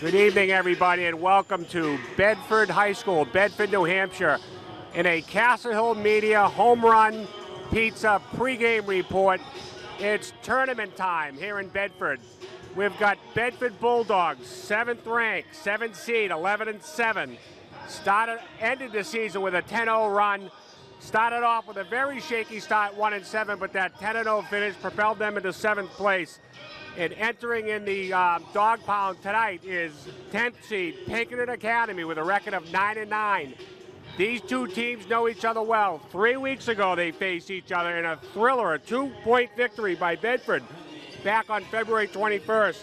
Good evening, everybody, and welcome to Bedford High School, Bedford, New Hampshire, in a CastleHill Media Home Run Pizza pregame report. It's tournament time here in Bedford. We've got Bedford Bulldogs, 7th ranked, 7th seed, 11-7. Ended the season with a 10-0 run. Started off with a very shaky start, 1-7, but that 10-0 finish propelled them into 7th place. And entering in the dog pound tonight is 10th seed Pinkerton Academy with a record of 9-9. These two teams know each other well. 3 weeks ago they faced each other in a thriller, a 2-point victory by Bedford back on February 21st.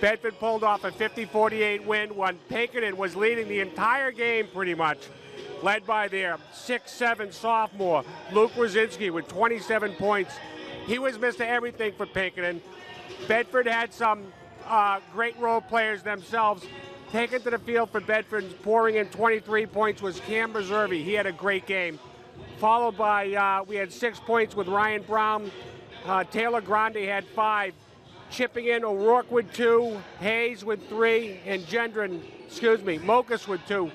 Bedford pulled off a 50-48 win when Pinkerton was leading the entire game pretty much, led by their 6'7" sophomore, Luke Wazinski, with 27 points. He was Mr. Everything for Pinkerton. Bedford had some great role players themselves. Taken to the field for Bedford, pouring in 23 points, was Cam Reservi. He had a great game. Followed by, we had 6 points with Ryan Brown. Taylor Grande had 5. Chipping in, O'Rourke with 2, Hayes with 3, and Mokas with 2.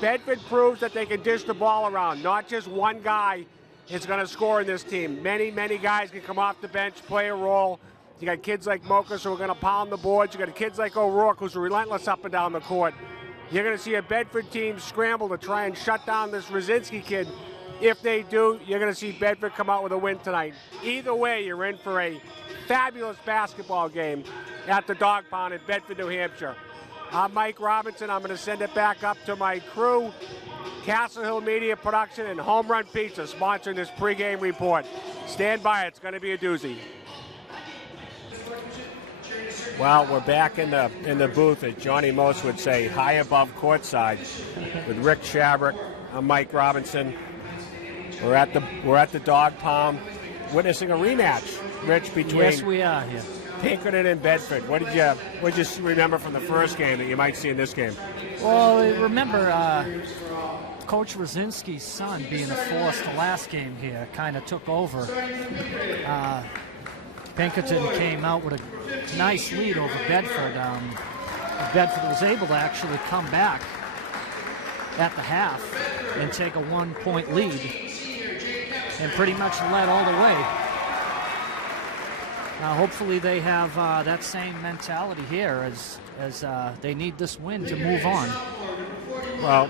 Bedford proves that they can dish the ball around. Not just one guy is going to score in this team. Many, many guys can come off the bench, play a role. You got kids like Mokas who are going to pound the boards. You got kids like O'Rourke who's relentless up and down the court. You're going to see a Bedford team scramble to try and shut down this Rosinski kid. If they do, you're going to see Bedford come out with a win tonight. Either way, you're in for a fabulous basketball game at the Dog Pound in Bedford, New Hampshire. I'm Mike Robinson. I'm going to send it back up to my crew, CastleHill Media Production and Home Run Pizza, sponsoring this pregame report. Stand by, it's going to be a doozy. Well, we're back in the booth, as Johnny Most would say, high above courtside, with Rick Shabrick. I'm Mike Robinson. We're at the Dog Pound, witnessing a rematch, Rich, between yes, we are here. Pinkerton and Bedford. What did you remember from the first game that you might see in this game? Well, remember Coach Rosinski's son being the force the last game here kind of took over. Pinkerton came out with a nice lead over Bedford. Bedford was able to actually come back at the half and take a 1-point lead and pretty much led all the way. Hopefully they have that same mentality here as they need this win to move on. Well,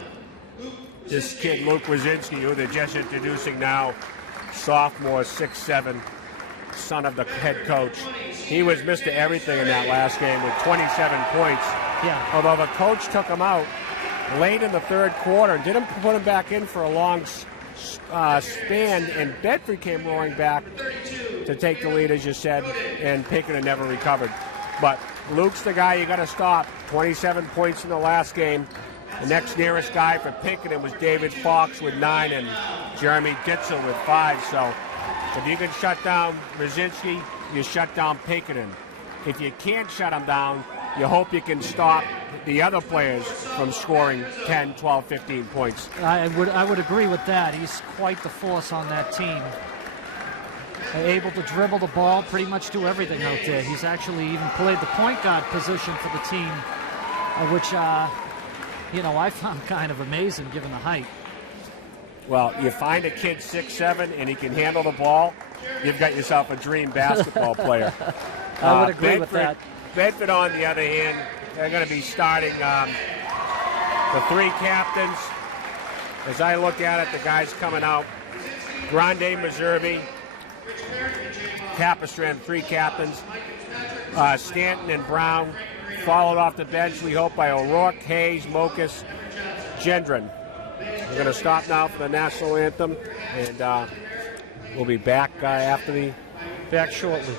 this kid, Luke Wazinski, who they're just introducing now, sophomore, 6'7", son of the head coach. He was Mr. Everything in that last game with 27 points. Yeah. Although the coach took him out late in the third quarter, didn't put him back in for a long span, and Bedford came roaring back to take the lead, as you said, and Pinkerton never recovered. But Luke's the guy you got to stop. 27 points in the last game. The next nearest guy for Pinkerton was David Fox with 9 and Jeremy Ditzel with 5. So if you can shut down Rosinski, you shut down Pinkerton. If you can't shut him down, you hope you can stop the other players from scoring 10, 12, 15 points. I would agree with that. He's quite the force on that team. Able to dribble the ball, pretty much do everything out there. He's actually even played the point guard position for the team, which, I found kind of amazing given the height. Well, you find a kid 6'7" and he can handle the ball, you've got yourself a dream basketball player. I would agree with that. Bedford, on the other hand, they're going to be starting the 3 captains. As I look at it, the guys coming out, Grande, Meservi, Capistran, 3 captains, Stanton and Brown, followed off the bench, we hope, by O'Rourke, Hayes, Mokas, Gendron. We're going to stop now for the national anthem, and we'll be back back shortly.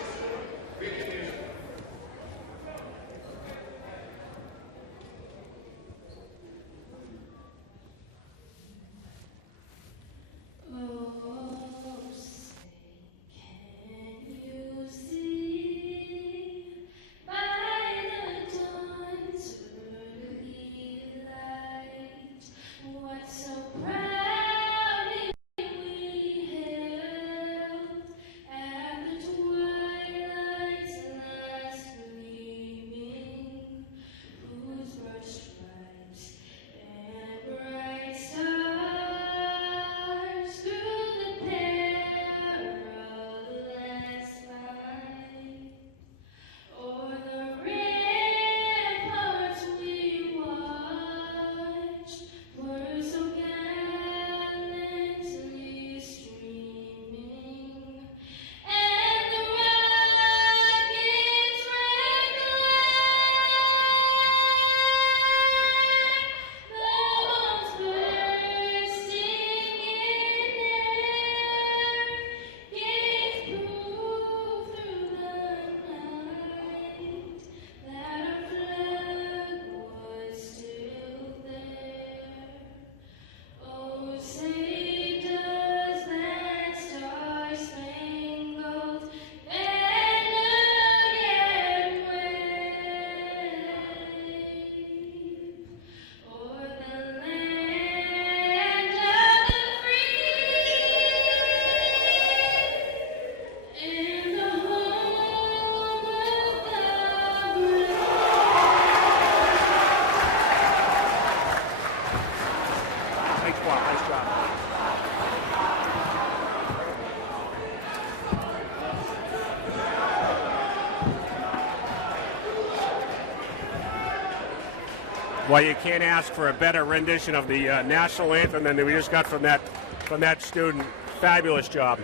Well, you can't ask for a better rendition of the national anthem than we just got from that student. Fabulous job.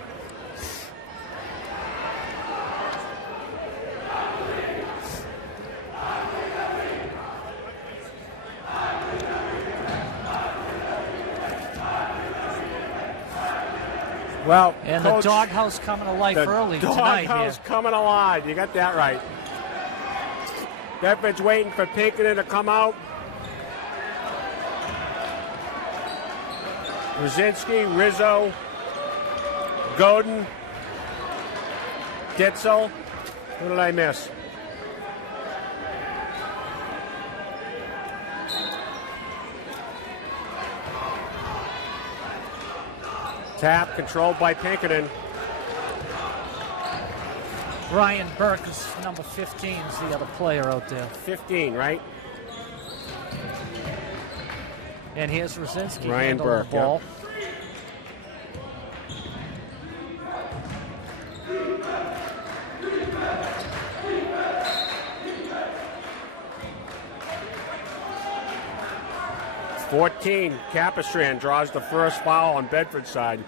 Well, and Coach, the Dawg House coming to life early tonight. Dawg House coming alive. You got that right. Bedford's waiting for Pinkerton to come out. Brzezinski, Rizzo, Godin, Ditzel. Who did I miss? Tap controlled by Pinkerton. Ryan Burke is number 15 is the other player out there. 15, right? And here's Brzezinski Ryan handling Burke, the ball. Yeah. 14, Capistran draws the first foul on Bedford's side.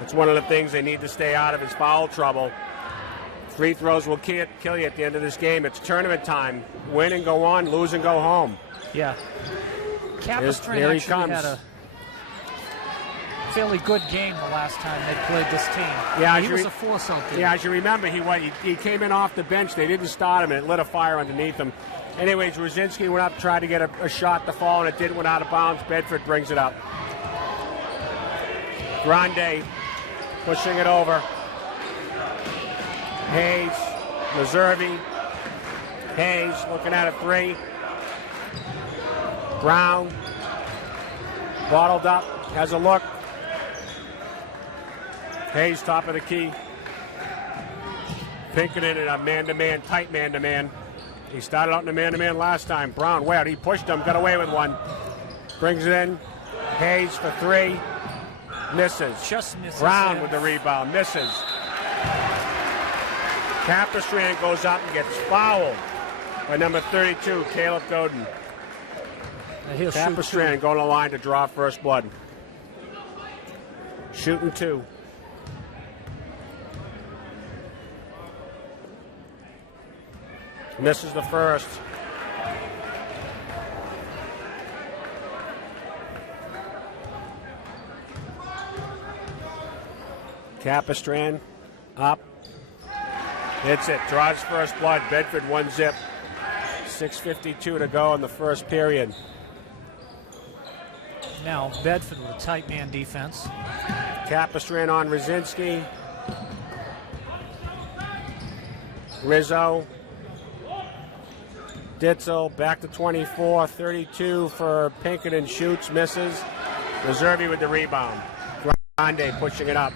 It's one of the things they need to stay out of is foul trouble. Free throws will kill you at the end of this game. It's tournament time. Win and go on, lose and go home. Yeah. Capistran Here he actually comes. had a fairly good game the last time they played this team. Yeah, he was a force out there. Yeah, as you remember, he came in off the bench. They didn't start him, and it lit a fire underneath him. Anyways, Brzezinski went up, tried to get a shot to fall, and it didn't, went out of bounds. Bedford brings it up. Grande pushing it over. Hayes, Meservy. Hayes looking at a three. Brown, bottled up, has a look. Hayes top of the key. Pinkerton in a man-to-man, tight man-to-man. He started out in a man-to-man last time. Brown, way out, he pushed him, got away with one. Brings it in. Hayes for three. Misses. Just misses. Brown with the rebound, misses. Capistran goes up and gets fouled by number 32, Caleb Godin. Capistran going to the line to draw first blood. Shooting two. Misses the first. Capistran up. Hits it. Draws first blood. Bedford 1-zip. 6:52 to go in the first period. Now Bedford with a tight man defense. Capistran on Brzezinski. Rizzo. Ditzel back to 24. 32 for Pinkerton. Shoots, misses. Meservy with the rebound. Grande pushing it up.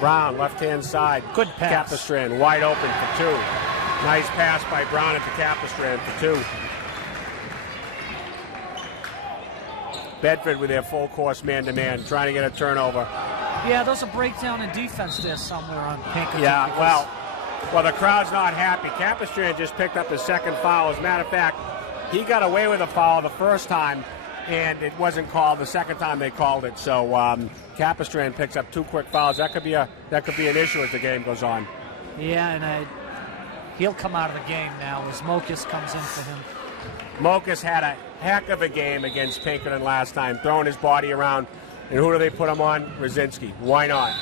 Brown, left-hand side. Good pass. Capistran wide open for two. Nice pass by Brown at the Capistran for two. Bedford with their full course man-to-man, trying to get a turnover. Yeah, there's a breakdown in defense there somewhere on Pinkerton. Yeah, well, the crowd's not happy. Capistran just picked up his second foul. As a matter of fact, he got away with a foul the first time, and it wasn't called the second time they called it. So Capistran picks up two quick fouls. That could be an issue as the game goes on. Yeah, and he'll come out of the game now as Mokas comes in for him. Mokas had a heck of a game against Pinkerton last time, throwing his body around. And who do they put him on? Brzezinski. Why not?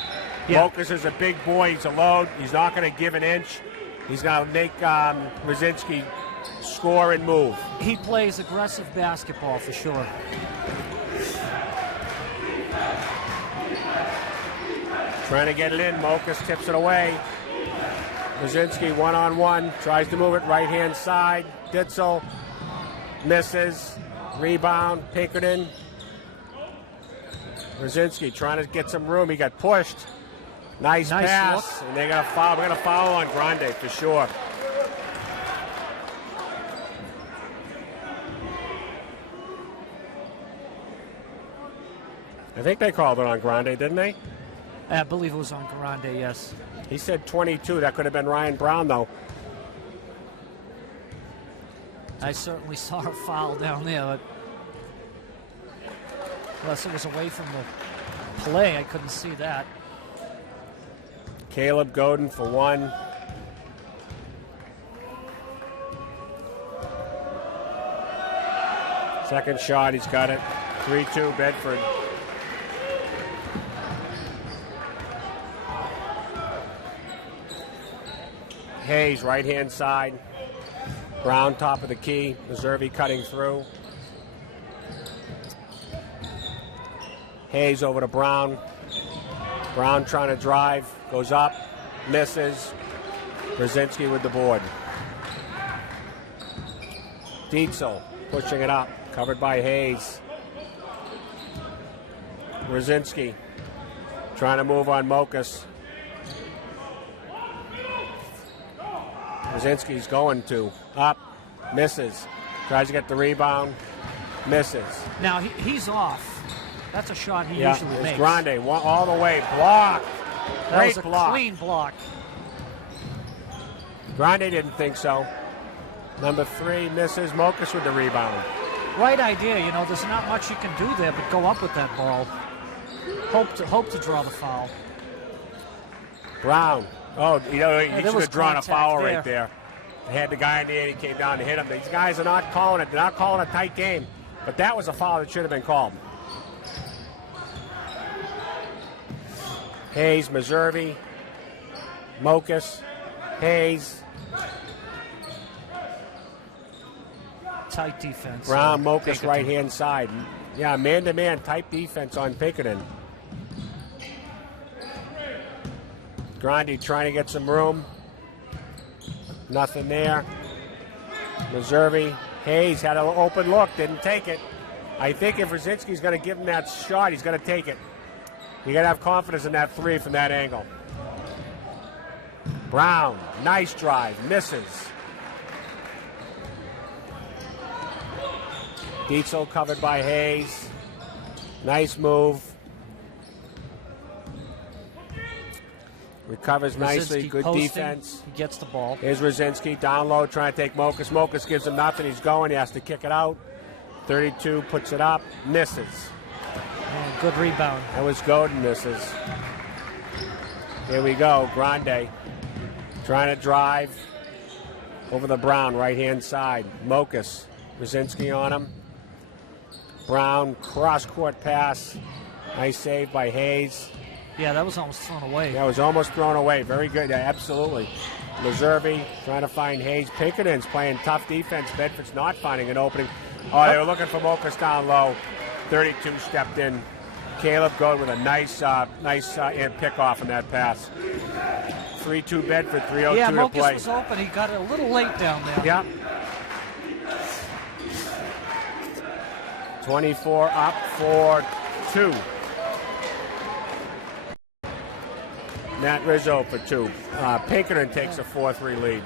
Yeah. Mokas is a big boy. He's a load. He's not going to give an inch. He's going to make Brzezinski score and move. He plays aggressive basketball for sure. Trying to get it in. Mokas tips it away. Brzezinski one-on-one. Tries to move it right-hand side. Ditzel misses. Rebound. Pinkerton. Brzezinski trying to get some room. He got pushed. Nice pass. Look. And they're going to foul. We're going to foul on Grande for sure. I think they called it on Grande, didn't they? I believe it was on Grande, yes. He said 22. That could have been Ryan Brown, though. I certainly saw a foul down there, but unless it was away from the play, I couldn't see that. Caleb Godin for one. Second shot, he's got it. 3-2 Bedford. Hayes, right-hand side. Brown, top of the key. Meservy cutting through. Hayes over to Brown. Brown trying to drive. Goes up. Misses. Brzezinski with the board. Dietzel pushing it up. Covered by Hayes. Brzezinski trying to move on Mokas. Brzezinski's going to. Up. Misses. Tries to get the rebound. Misses. Now he's off. That's a shot he usually makes. Grande all the way. Blocked. That was a block. clean block. Grande didn't think so. Number 3 misses. Mokas with the rebound. Right idea. You know, there's not much you can do there but go up with that ball. Hope to draw the foul. Brown. Oh, you know, he should have drawn a foul there. right there. They had the guy in the air, he came down to hit him. These guys are not calling it. They're not calling a tight game. But that was a foul that should have been called. Hayes, Meservy, Mokas, Hayes. Tight defense. Brown, Mokas, right-hand side. Yeah, man-to-man type defense on Pinkerton. Grande trying to get some room. Nothing there. Meservy. Hayes had an open look, didn't take it. I think if Brzezinski's going to give him that shot, he's going to take it. You got to have confidence in that 3 from that angle. Brown, nice drive, misses. Dietzel covered by Hayes. Nice move. Recovers nicely, good posting, defense. He gets the ball. Here's Brzezinski down low, trying to take Mokas. Mokas gives him nothing. He's going. He has to kick it out. 32 puts it up, misses. And good rebound. That was Godin, misses. Here we go. Grande trying to drive over the Brown, right-hand side. Mokas, Brzezinski on him. Brown, cross-court pass. Nice save by Hayes. Yeah, that was almost thrown away. That was almost thrown away. Very good. Yeah, absolutely. Meservy trying to find Hayes. Pinkerton's playing tough defense. Bedford's not finding an opening. Oh, they were looking for Mokas down low. 32 stepped in. Caleb Godin with a nice pick-off in that pass. 3-2 Bedford, 3:02 to Mokas play. was open. He got it a little late down there. Yep. 24 up for 2. Matt Rizzo for 2. Pinkerton takes a 4-3 lead.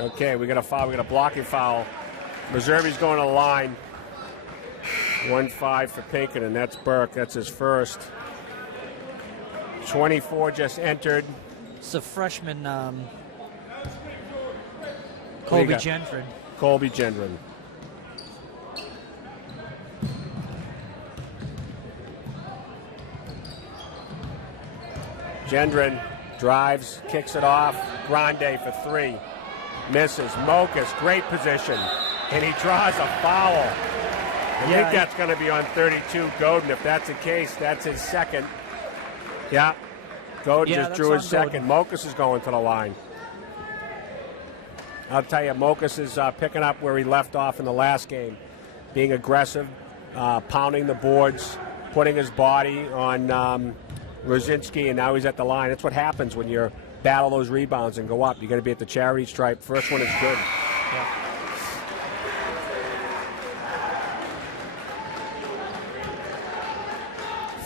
Okay, we got a foul. We got a blocking foul. Meservy's going to the line. 1-5 for Pinkerton. That's Burke. That's his first. 24 just entered. It's a freshman, Colby Gendron. Colby Gendron. Gendron drives, kicks it off. Grande for 3. Misses. Mokas, great position. And he draws a foul. I think that's going to be on 32 Godin. If that's the case, that's his second. Yeah. Godin just drew his second. Mokas is going to the line. I'll tell you, Mokas is picking up where he left off in the last game. Being aggressive, pounding the boards, putting his body on Brzezinski, and now he's at the line. That's what happens when you battle those rebounds and go up. You got to be at the charity stripe. First one is good. Yeah.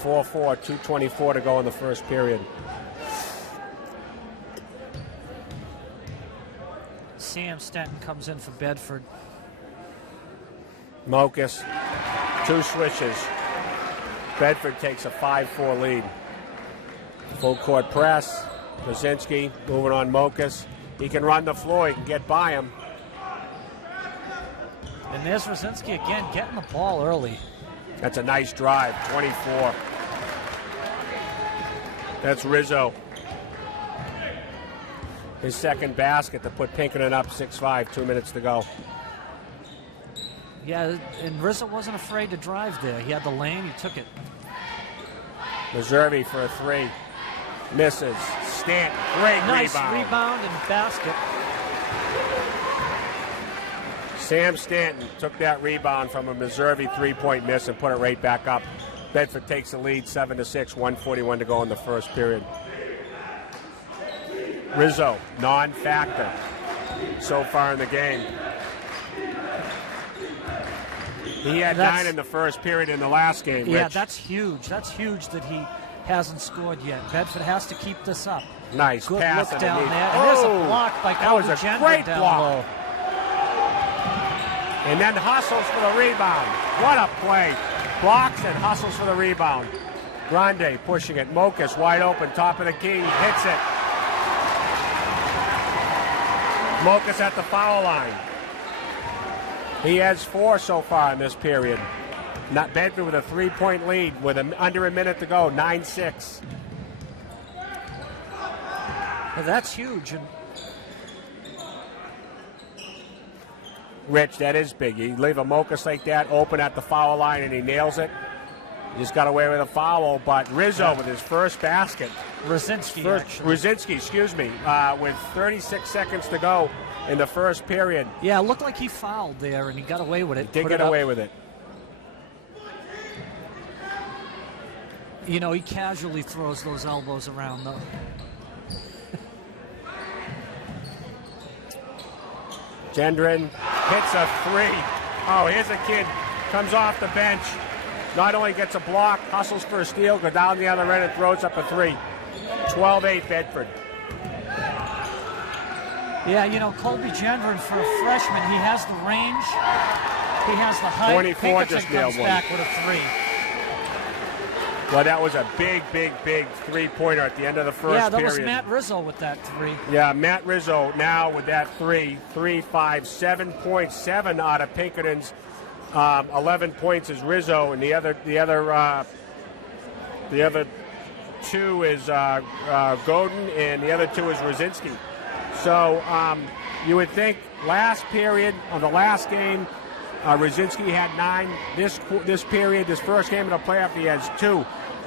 .44, 2:24 to go in the first period. Sam Stenton comes in for Bedford. Mokas, 2 switches. Bedford takes a 5-4 lead. Full court press. Brzezinski moving on Mokas. He can run the floor. He can get by him. And there's Brzezinski again getting the ball early. That's a nice drive. 24. That's Rizzo. His second basket to put Pinkerton up 6-5. 2 minutes to go. Yeah, and Rizzo wasn't afraid to drive there. He had the lane. He took it. Meserve for a three. Misses. Stanton. Great nice rebound and basket. Sam Stanton took that rebound from a Meserve three-point miss and put it right back up. Bedford takes the lead 7-6, 1:41 to go in the first period. Rizzo, non-factor so far in the game. He had 9 in the first period in the last game, Yeah, Rich. that's huge. That's huge that he hasn't scored yet. Bedford has to keep this up. Nice Good pass look down underneath. there. And there's a block by that was a Colby great down block. low. And then hustles for the rebound. What a play. Blocks and hustles for the rebound. Grande pushing it. Mokas wide open, top of the key. Hits it. Mokas at the foul line. He has 4 so far in this period. Not Bedford with a 3-point lead with under a minute to go, 9-6. Well, that's huge. And Rich, that is big. You leave a Mokas like that open at the foul line and he nails it. He just got away with a foul, but Rizzo with his first basket. Brzezinski, with 36 seconds to go in the first period. Yeah, it looked like he fouled there, and he got away with it. He did get away with it. You know, he casually throws those elbows around, though. Gendron hits a 3. Oh, here's a kid. Comes off the bench. Not only gets a block, hustles for a steal, goes down the other end and throws up a 3. 12-8 Bedford. Yeah, you know, Colby Gendron, for a freshman, he has the range. He has the height. 24 Pinkerton just nailed comes one. back with a 3. Well, that was a big three-pointer at the end of the first period. Yeah, that was Matt Rizzo with that 3. Yeah, Matt Rizzo now with that 3, 5, 7.7 out of Pinkerton's 11 points is Rizzo, and the other 2 is Godin, and the other 2 is Brzezinski. So you would think last period of the last game, Brzezinski had 9. This period, this first game of the playoff, he has 2.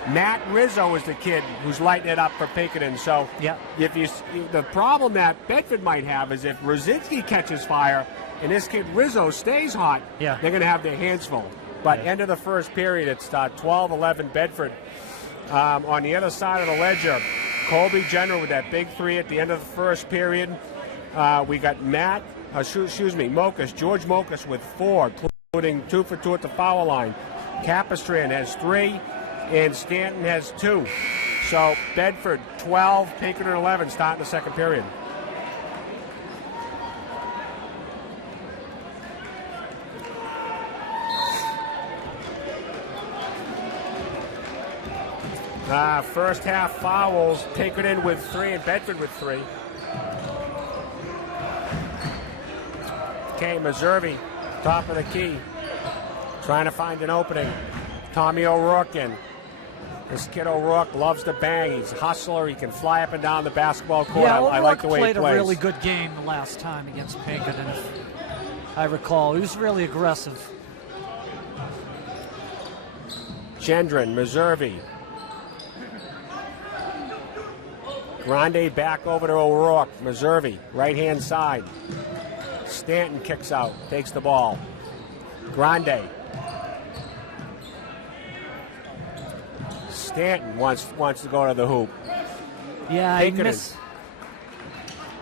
Matt Rizzo is the kid who's lighting it up for Pinkerton. So yeah. The problem that Bedford might have is if Brzezinski catches fire and this kid Rizzo stays hot, they're going to have their hands full. But end of the first period, it's 12-11 Bedford. On the other side of the ledger, Colby Gendron with that big 3 at the end of the first period. We got Mokas, George Mokas with 4, including 2 for 2 at the foul line. Capistran has 3, and Stanton has 2. So Bedford 12, Pinkerton 11, starting the second period. First half fouls, Pinkerton with 3 and Bedford with 3. Okay, Meserve, top of the key, trying to find an opening. Tommy O'Rourke in. This kid O'Rourke loves to bang. He's a hustler. He can fly up and down the basketball court. Yeah, I like the way he plays. played a really good game the last time against Pinkerton, if I recall. He was really aggressive. Gendron, Meserve. Grande back over to O'Rourke. Meserve, right-hand side. Stanton kicks out, takes the ball. Grande. Stanton wants to go to the hoop. Yeah, he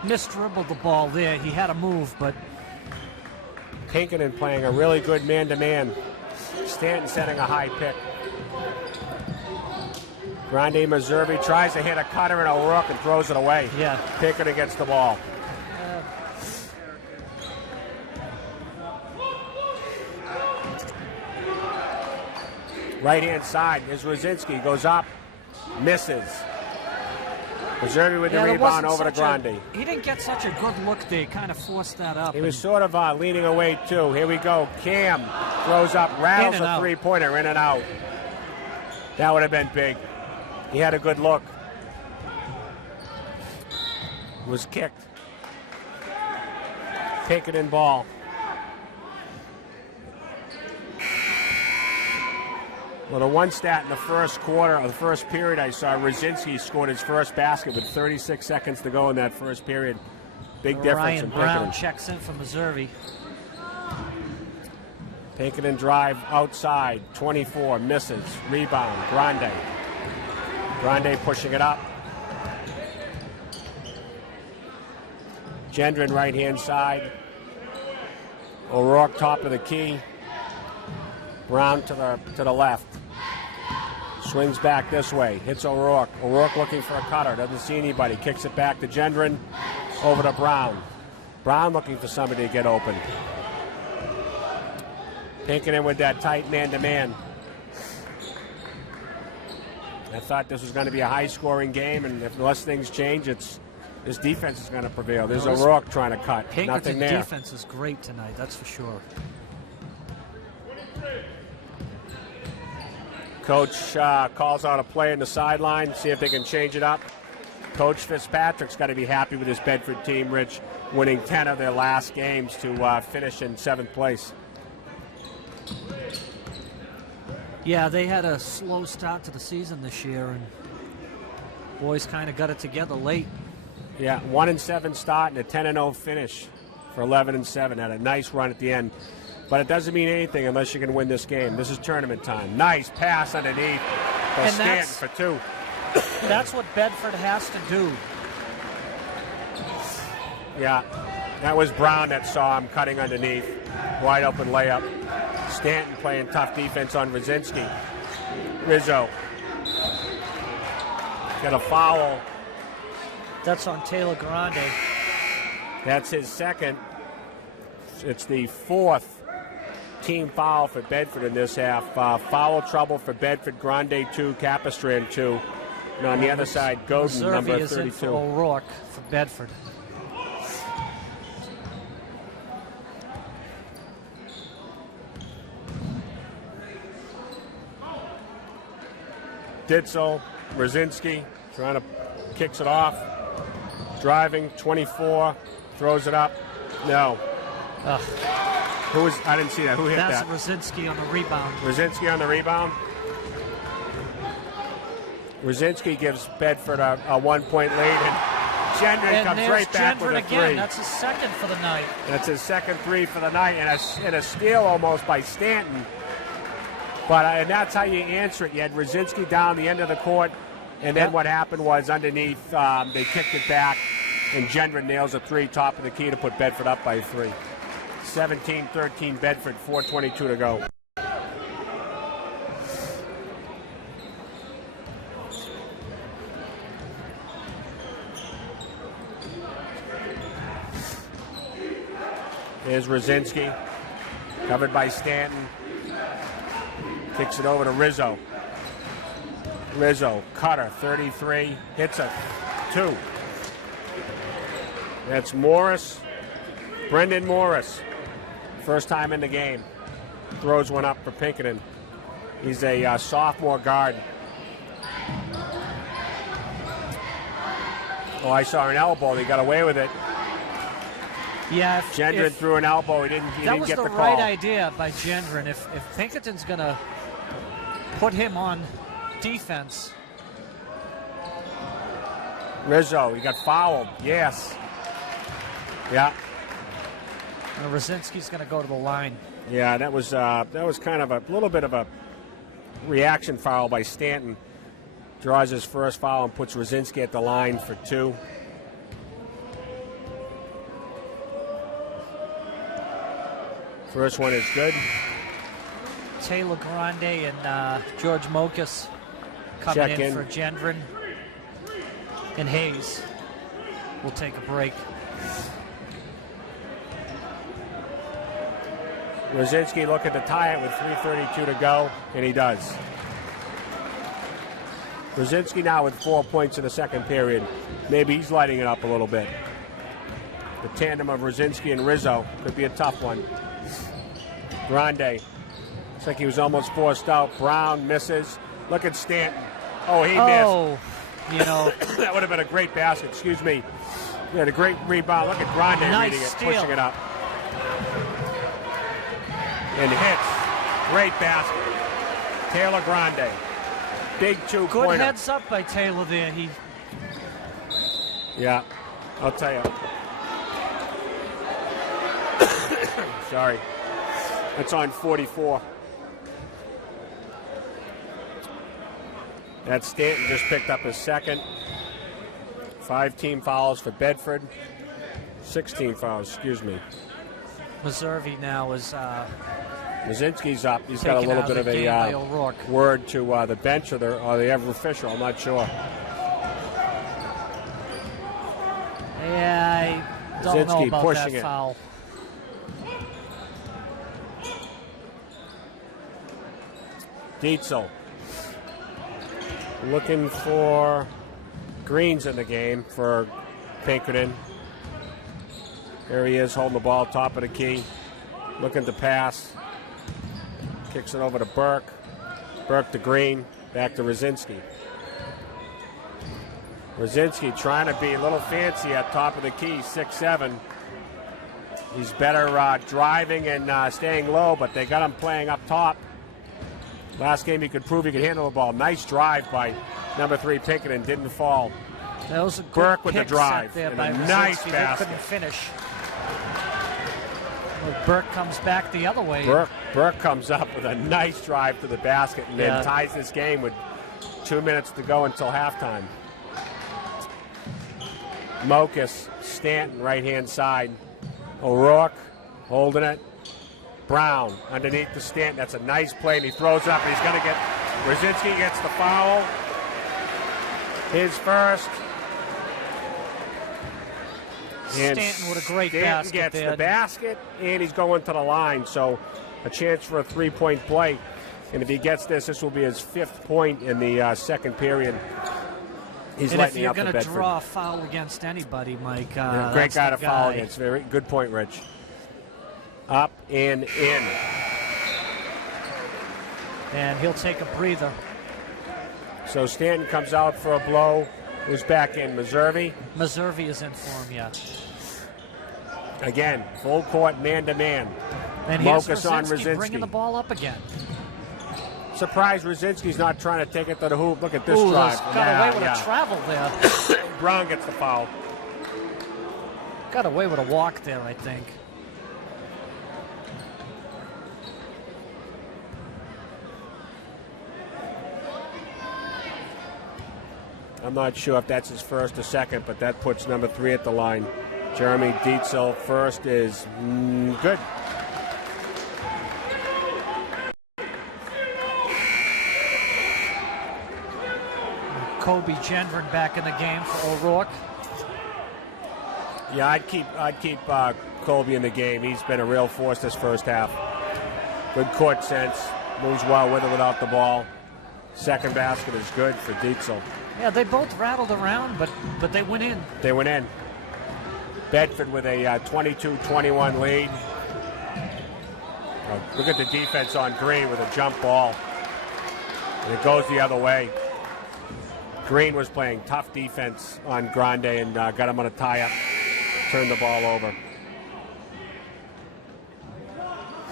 misdribbled the ball there. He had a move, but Pinkerton playing a really good man-to-man. Stanton setting a high pick. Grande Meserve tries to hit a cutter and O'Rourke and throws it away. Yeah. Pinkerton gets the ball. Right-hand side is Brzezinski, goes up, misses. Missouri with the there rebound wasn't over to Grande. He didn't get such a good look there. He kind of forced that up. He was sort of leaning away, too. Here we go. Cam throws up, rattles a three-pointer, in and out. That would have been big. He had a good look. Was kicked. Pinkerton ball. Well, the one stat in the first quarter, or the first period I saw, Rosinski scored his first basket with 36 seconds to go in that first period. Big difference Ryan in Pinkerton. Brown checks in for Missouri. Pinkerton drive outside, 24, misses, rebound, Grande. Grande pushing it up. Gendron right-hand side. O'Rourke top of the key. Brown to the left. Swings back this way. Hits O'Rourke. O'Rourke looking for a cutter. Doesn't see anybody. Kicks it back to Gendron. Over to Brown. Brown looking for somebody to get open. Pinkerton with that tight man-to-man. I thought this was going to be a high-scoring game, and unless things change, this defense is going to prevail. There's O'Rourke trying to cut. Nothing there. Defense is great tonight, that's for sure. Coach calls out a play in the sideline, see if they can change it up. Coach Fitzpatrick's got to be happy with his Bedford team, Rich, winning 10 of their last games to finish in 7th place. Yeah, they had a slow start to the season this year, and boys kind of got it together late. Yeah, 1-7 start and a 10-0 finish for 11-7. Had a nice run at the end. But it doesn't mean anything unless you can win this game. This is tournament time. Nice pass underneath for Stanton for 2. That's what Bedford has to do. Yeah, that was Brown that saw him cutting underneath. Wide open layup. Stanton playing tough defense on Rosinski. Rizzo. Got a foul. That's on Taylor Grande. That's his second. It's the 4th team foul for Bedford in this half. Foul trouble for Bedford. Grande 2, Capistrand 2. And on the other side, Godin, number 32. Is in for O'Rourke for Bedford. Ditzel, Rosinski, trying to kicks it off. Driving, 24, throws it up. No. Who was? I didn't see that. Who hit that? That's Rosinski on the rebound. Rosinski on the rebound. Rosinski gives Bedford a 1-point lead, and Gendron comes right back with a again. 3. That's his second for the night. That's his second 3 for the night, and a steal almost by Stanton. But and that's how you answer it. You had Rosinski down the end of the court, and then what happened was underneath they kicked it back, and Gendron nails a 3 top of the key to put Bedford up by 3. 17-13 Bedford, 4:22 to go. Here's Rosinski, covered by Stanton. Kicks it over to Rizzo. Rizzo, cutter, 33, hits a 2. That's Morris, Brendan Morris. First time in the game. Throws one up for Pinkerton. He's a sophomore guard. Oh, I saw an elbow. He got away with it. Yeah, Gendron threw an elbow. He didn't get the call. That was the right idea by Gendron. If Pinkerton's going to put him on defense. Rizzo, he got fouled. Yes. Yeah. And Rosinski's going to go to the line. Yeah, that was kind of a little bit of a reaction foul by Stanton. Draws his first foul and puts Rosinski at the line for 2. First one is good. Taylor Grande and George Mokas coming in for Gendron. And Hayes will take a break. Rosinski looking to tie it with 3:32 to go, and he does. Brzezinski now with 4 points in the second period. Maybe he's lighting it up a little bit. The tandem of Brzezinski and Rizzo could be a tough one. Grande. Looks like he was almost forced out. Brown misses. Look at Stanton. Oh, he missed. You know. That would have been a great basket. Excuse me. He had a great rebound. Look at Grande reading it, pushing it up. And hits. Great basket. Taylor Grande. Big two-pointer. Good heads up by Taylor there. Yeah, I'll tell you. Sorry. That's on 44. That Stanton just picked up his second. 5 team fouls for Bedford. 16 fouls, excuse me. Meserve now is... Brzezinski's up. He's got a little bit of a word to the bench or the other official. I'm not sure. Yeah, I don't know about that foul. Dietzel looking for greens in the game for Pinkerton. There he is holding the ball top of the key. Looking to pass. Kicks it over to Burke. Burke to Green. Back to Brzezinski. Brzezinski trying to be a little fancy at top of the key, 6'7". He's better driving and staying low, but they got him playing up top. Last game he could prove he could handle the ball. Nice drive by number 3 Pinkerton, didn't fall. That was a good Burke with the drive. There and by a Brzezinski. nice They basket. couldn't finish. Well, Burke comes back the other way. Burke comes up with a nice drive to the basket and then ties this game with 2 minutes to go until halftime. Mokus, Stanton, right-hand side. O'Rourke holding it. Brown underneath the Stanton. That's a nice play, and he throws it up, and he's going to get... Brzezinski gets the foul. His first. And Stanton with a great Stanton basket gets there. the basket, and he's going to the line. So a chance for a three-point play. And if he gets this will be his 5th point in the second period. He's lighting up for Bedford. And if you're going to draw a foul against anybody, Mike, great guy to foul against. Very good point, Rich. Up and in. And he'll take a breather. So Stanton comes out for a blow. Who's back in? Meserve? Meserve is in for him, yeah. Again, full court, man-to-man. And here's Mokus on Brzezinski. bringing the ball up again. Surprised Brzezinski's not trying to take it to the hoop. Look at this Ooh, drive. Got away with a travel there. Brown gets the foul. Got away with a walk there, I think. I'm not sure if that's his first or second, but that puts number 3 at the line. Jeremy Dietzel first is good. Kobe Gendron back in the game for O'Rourke. Yeah, I'd keep Colby in the game. He's been a real force this first half. Good court sense, moves well with or without the ball. Second basket is good for Dietzel. Yeah, they both rattled around, but they went in. They went in. Bedford with a 22-21 lead. Look at the defense on Green with a jump ball. And it goes the other way. Green was playing tough defense on Grande and got him on a tie-up. Turned the ball over.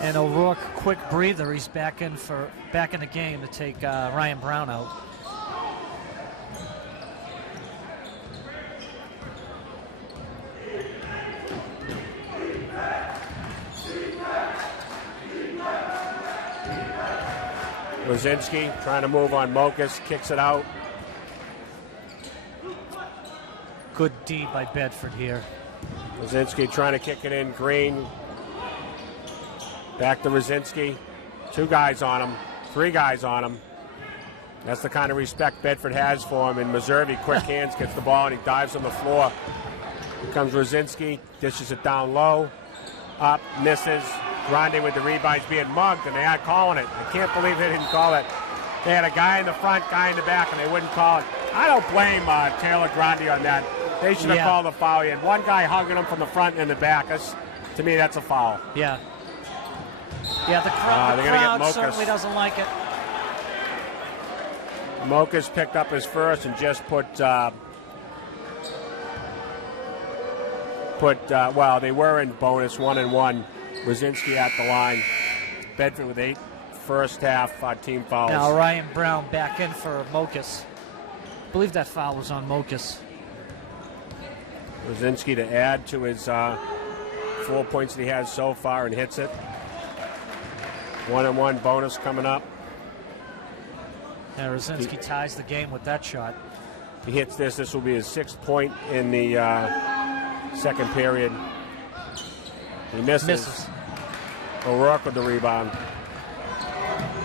And O'Rourke, quick breather. He's back in the game to take Ryan Brown out. Brzezinski trying to move on Mokus, kicks it out. Good D by Bedford here. Brzezinski trying to kick it in. Green. Back to Brzezinski. 2 guys on him. 3 guys on him. That's the kind of respect Bedford has for him. And Meserve, quick hands, gets the ball, and he dives on the floor. Here comes Brzezinski, dishes it down low. Up, misses. Grande with the rebound. He's being mugged, and they aren't calling it. I can't believe they didn't call it. They had a guy in the front, guy in the back, and they wouldn't call it. I don't blame Taylor Grande on that. They should have called a foul. You had one guy hugging him from the front and the back. To me, that's a foul. Yeah. Yeah, the crowd certainly doesn't like it. Mokas picked up his first and just put well, they were in bonus 1-1. Brzezinski at the line. Bedford with 8 first half team fouls. Now Ryan Brown back in for Mokas. I believe that foul was on Mokas. Brzezinski to add to his 4 points that he has so far and hits it. 1-1 bonus coming up. Yeah, Brzezinski ties the game with that shot. He hits this. This will be his 6th point in the second period. He misses. O'Rourke with the rebound.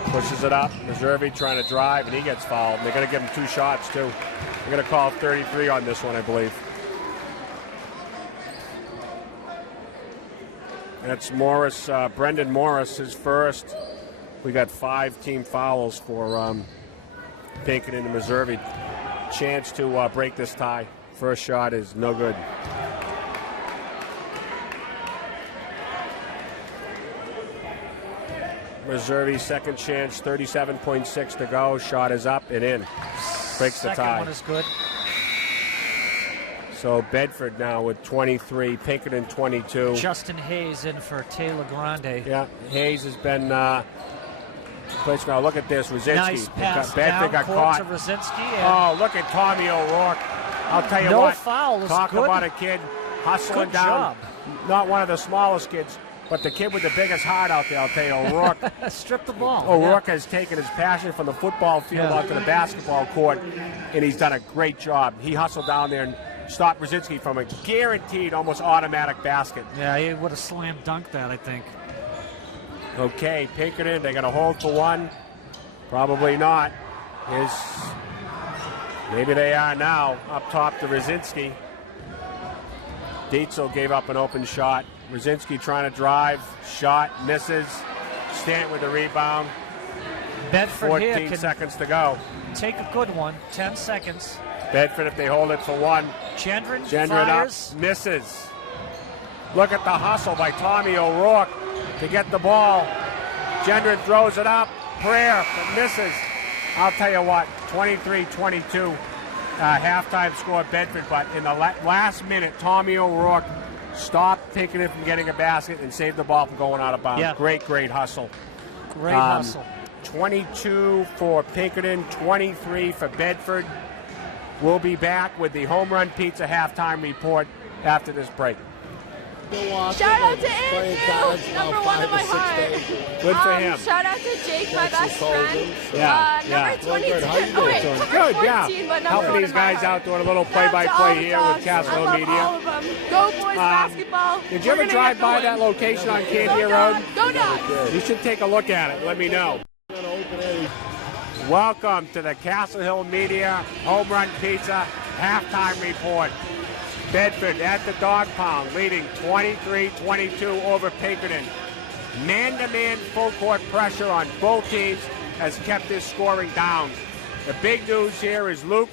Pushes it up. Meservey trying to drive, and he gets fouled. They're going to give him 2 shots, too. They're going to call 33 on this one, I believe. That's Morris, Brendan Morris, his first. We got 5 team fouls for Pinkerton and Meservey. Chance to break this tie. First shot is no good. Meservey second chance, 37.6 to go. Shot is up and in. Breaks the tie. Second one is good. So Bedford now with 23, Pinkerton 22. Justin Hayes in for Taylor Grande. Yeah, Hayes has been placed now. Look at this, Brzezinski. Nice pass Bedford got caught. to Brzezinski. Oh, look at Tommy O'Rourke. I'll tell you no what. Fouls. Talk good. about a kid hustling Good down. job. Not one of the smallest kids, but the kid with the biggest heart out there, I'll tell you, O'Rourke. Strip the ball. O'Rourke has taken his passion from the football field out to the basketball court, and he's done a great job. He hustled down there and stopped Brzezinski from a guaranteed, almost automatic basket. Yeah, he would have slam dunked that, I think. Okay, Pinkerton, they got a hold for one. Probably not. Maybe they are now. Up top to Brzezinski. Dietzel gave up an open shot. Brzezinski trying to drive. Shot, misses. Stant with the rebound. Bedford 14 seconds to go. Take a good one. 10 seconds. Bedford, if they hold it for one. Gendron fires. Up, misses. Look at the hustle by Tommy O'Rourke to get the ball. Gendron throws it up. Prayer, but misses. I'll tell you what, 23-22 halftime score Bedford, but in the last minute, Tommy O'Rourke stopped taking it from getting a basket and saved the ball from going out of bounds. Yeah. Great hustle. Great hustle. 22 for Pinkerton, 23 for Bedford. We'll be back with the Home Run Pizza halftime report after this break. Shout out to Andrew, number 1 in my heart. Good for him. Shout out to Jake, my best friend. Yeah. Number 22. Oh, wait, number good, 14, yeah. but number Helping 1 these in my guys heart. out doing a little play-by-play here with CastleHill Media. All of them. Go boys basketball. Did you ever drive by that location on Candia Road? Go Dogs. You should take a look at it. Let me know. Welcome to the CastleHill Media Home Run Pizza halftime report. Bedford at the Dog Pound, leading 23-22 over Pinkerton. Man-to-man full-court pressure on both teams has kept this scoring down. The big news here is Luke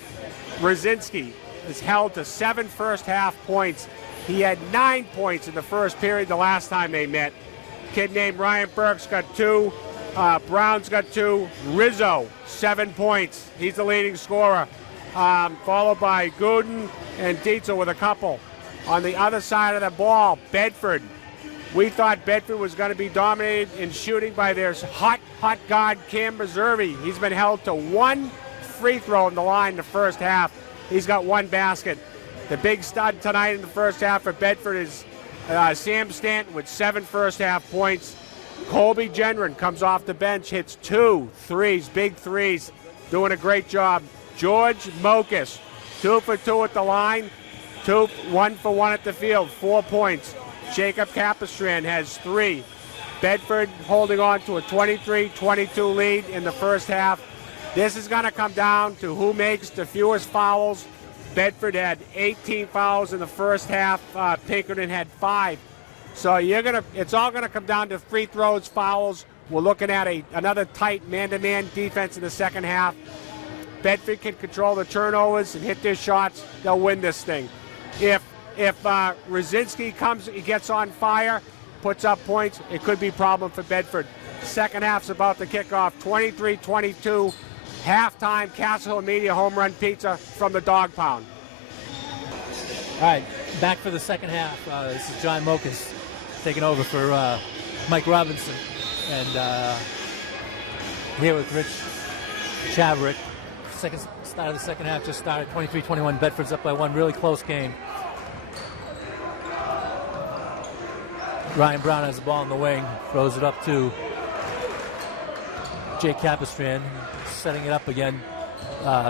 Brzezinski is held to 7 first-half points. He had 9 points in the first period the last time they met. Kid named Ryan Burks got 2. Brown's got 2. Rizzo, 7 points. He's the leading scorer. Followed by Gooden and Dietzel with a couple. On the other side of the ball, Bedford. We thought Bedford was going to be dominated in shooting by their hot guard, Cam Meservey. He's been held to 1 free throw in the line in the first half. He's got 1 basket. The big stud tonight in the first half for Bedford is Sam Stanton with 7 first-half points. Colby Gendron comes off the bench, hits 2 threes, big threes, doing a great job. George Mokas, 2 for 2 at the line, 1 for 1 at the field, 4 points. Jacob Capistrand has 3. Bedford holding on to a 23-22 lead in the first half. This is going to come down to who makes the fewest fouls. Bedford had 18 fouls in the first half. Pinkerton had 5. So it's all gonna come down to free throws, fouls. We're looking at another tight man-to-man defense in the second half. Bedford can control the turnovers and hit their shots. They'll win this thing. If Rosinski gets on fire, puts up points, it could be a problem for Bedford. Second half's about to kick off. 23-22. Halftime, CastleHill Media home run pizza from the Dog Pound. All right, back for the second half. This is John Mokas taking over for Mike Robinson. And here with Rich Chaverick. Start of the second half just started. 23-21. Bedford's up by one. Really close game. Ryan Brown has the ball in the wing. Throws it up to Jake Capistrand. Setting it up again.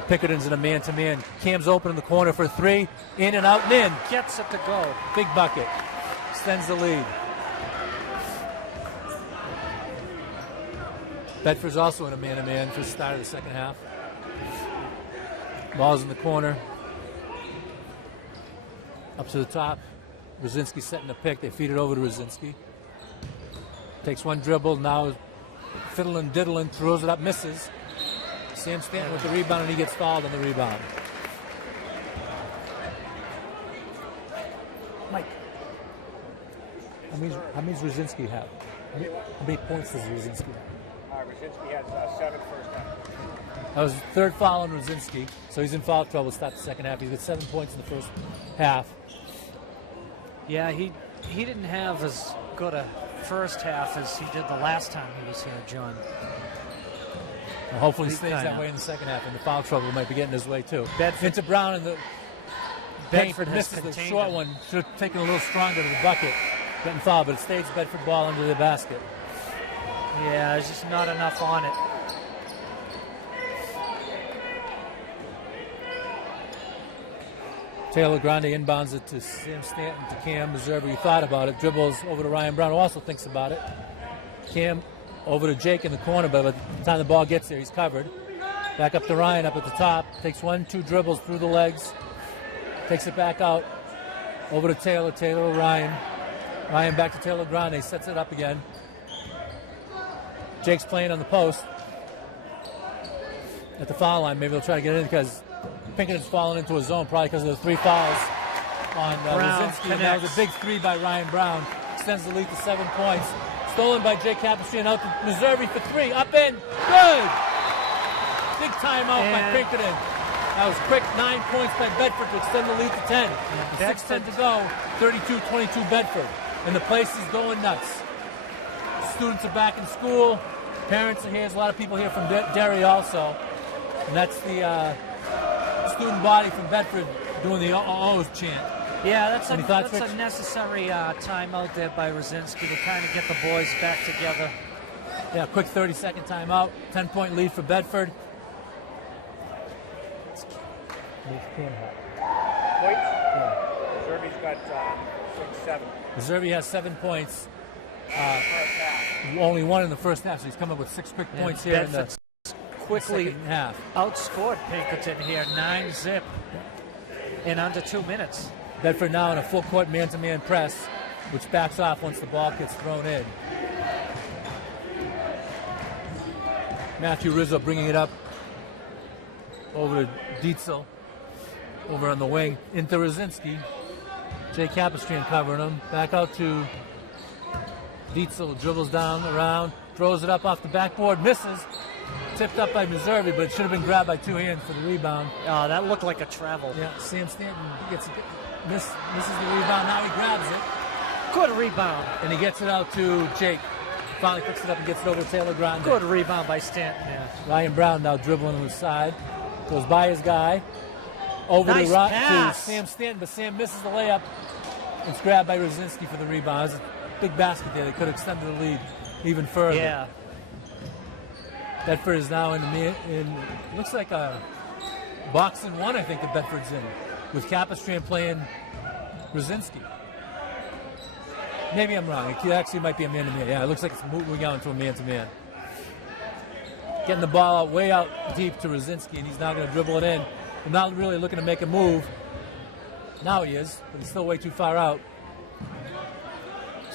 Pinkerton's in a man-to-man. Cam's open in the corner for three. In and out and in. Gets it to go. Big bucket. Extends the lead. Bedford's also in a man-to-man for the start of the second half. Ball's in the corner. Up to the top. Rosinski setting the pick. They feed it over to Rosinski. Takes one dribble. Now fiddling, diddling. Throws it up. Misses. Sam Stanton with the rebound, and he gets fouled on the rebound. Mike, how many does Rosinski have? How many points does Rosinski have? Rosinski has 7 first half. That was his third foul on Rosinski, so he's in foul trouble to start the second half. He's got 7 points in the first half. Yeah, he didn't have as good a first half as he did the last time he was here, John. Well, hopefully he stays that way in the second half, and the foul trouble might be getting his way too. Into Brown in the paint. Bedford misses the short one. Should have taken a little stronger to the bucket. Getting fouled, but it stays Bedford ball under the basket. Yeah, there's just not enough on it. Taylor Grande inbounds it to Sam Stanton, to Cam Meserve. He thought about it. Dribbles over to Ryan Brown, who also thinks about it. Cam over to Jake in the corner, but by the time the ball gets there, he's covered. Back up to Ryan up at the top. Takes 1-2 dribbles through the legs. Takes it back out. Over to Taylor. Taylor to Ryan. Ryan back to Taylor Grande. Sets it up again. Jake's playing on the post. At the foul line, maybe they'll try to get in because Pinkerton's fallen into a zone probably because of the 3 fouls on Rosinski. That was a big 3 by Ryan Brown. Extends the lead to 7 points. Stolen by Jake Capistrand out to Meserve for 3. Up in. Good. Big timeout by Pinkerton. That was quick. 9 points by Bedford to extend the lead to 10. 6:10 to go. 32-22 Bedford. And the place is going nuts. Students are back in school. Parents are here. There's a lot of people here from Derry also. And that's the student body from Bedford doing the "oh" chant. Yeah, that's a necessary timeout there by Rosinski to kind of get the boys back together. Yeah, quick 30-second timeout. 10-point lead for Bedford. Points? Yeah. Zerby's got 6-7. Zerby has 7 points. Only 1 in the first half, so he's come up with 6 quick points here in the quickly half. Outscored Pinkerton here, 9-zip in under 2 minutes. Bedford now in a full court man-to-man press, which backs off once the ball gets thrown in. Matthew Rizzo bringing it up over to Dietzel, over on the wing, into Rosinski. Jay Capistrand covering him. Back out to Dietzel, dribbles down, around, throws it up off the backboard, misses. Tipped up by Meserve, but it should have been grabbed by 2 hands for the rebound. Oh, that looked like a travel. Yeah, Sam Stanton misses the rebound. Now he grabs it. Good rebound. And he gets it out to Jake. Finally picks it up and gets it over to Taylor Grande. Good rebound by Stanton, yeah. Ryan Brown now dribbling on the side. Goes by his guy. Over nice to Sam Stanton, but Sam misses the layup. It's grabbed by Rosinski for the rebound. It was a big basket there. They could have extended the lead even further. Yeah. Bedford is now in looks like a box and 1, I think, that Bedford's in, with Capistrand playing Rosinski. Maybe I'm wrong. It actually might be a man-to-man. Yeah, it looks like it's moving out into a man-to-man. Getting the ball out, way out deep to Rosinski, and he's now going to dribble it in. And not really looking to make a move. Now he is, but he's still way too far out.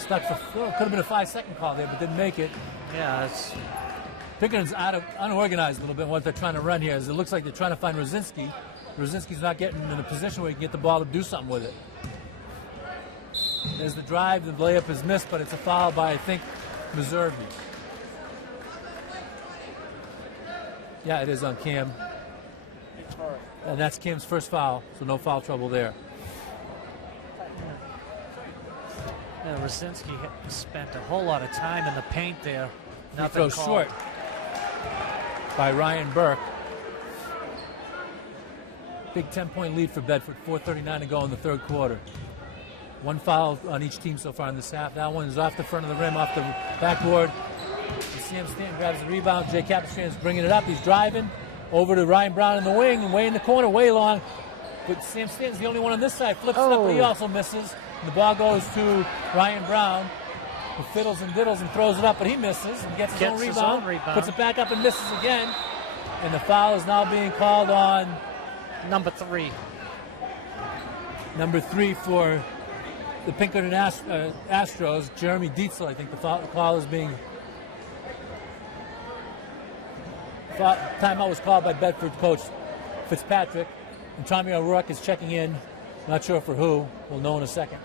stuck for, could have been a 5-second call there, but didn't make it. Yeah, it's Pinkerton's unorganized a little bit in what they're trying to run here. As it looks like they're trying to find Rosinski. Rosinski's not getting in a position where he can get the ball to do something with it. There's the drive. The layup is missed, but it's a foul by, I think, Meservey. Yeah, it is on Cam. And that's Cam's first foul, so no foul trouble there. yeah, Rosinski spent a whole lot of time in the paint there. Free Nothing throw called. short by Ryan Burke. Big 10-point lead for Bedford. 4:39 to go in the third quarter. One foul on each team so far in this half. That one is off the front of the rim, off the backboard. And Sam Stanton grabs the rebound. Jay Capistrand's bringing it up. He's driving over to Ryan Brown in the wing, and way in the corner, way long. But Sam Stanton's the only one on this side. Flips it up, but he also misses. And the ball goes to Ryan Brown, who fiddles and diddles and throws it up, but he misses and gets his own rebound. Puts it back up and misses again. And the foul is now being called on number 3. Number 3 for the Pinkerton Astros, Jeremy Dietzel. I think the call is being... Timeout was called by Bedford coach Fitzpatrick. And Tommy O'Rourke is checking in. Not sure for who. We'll know in a second.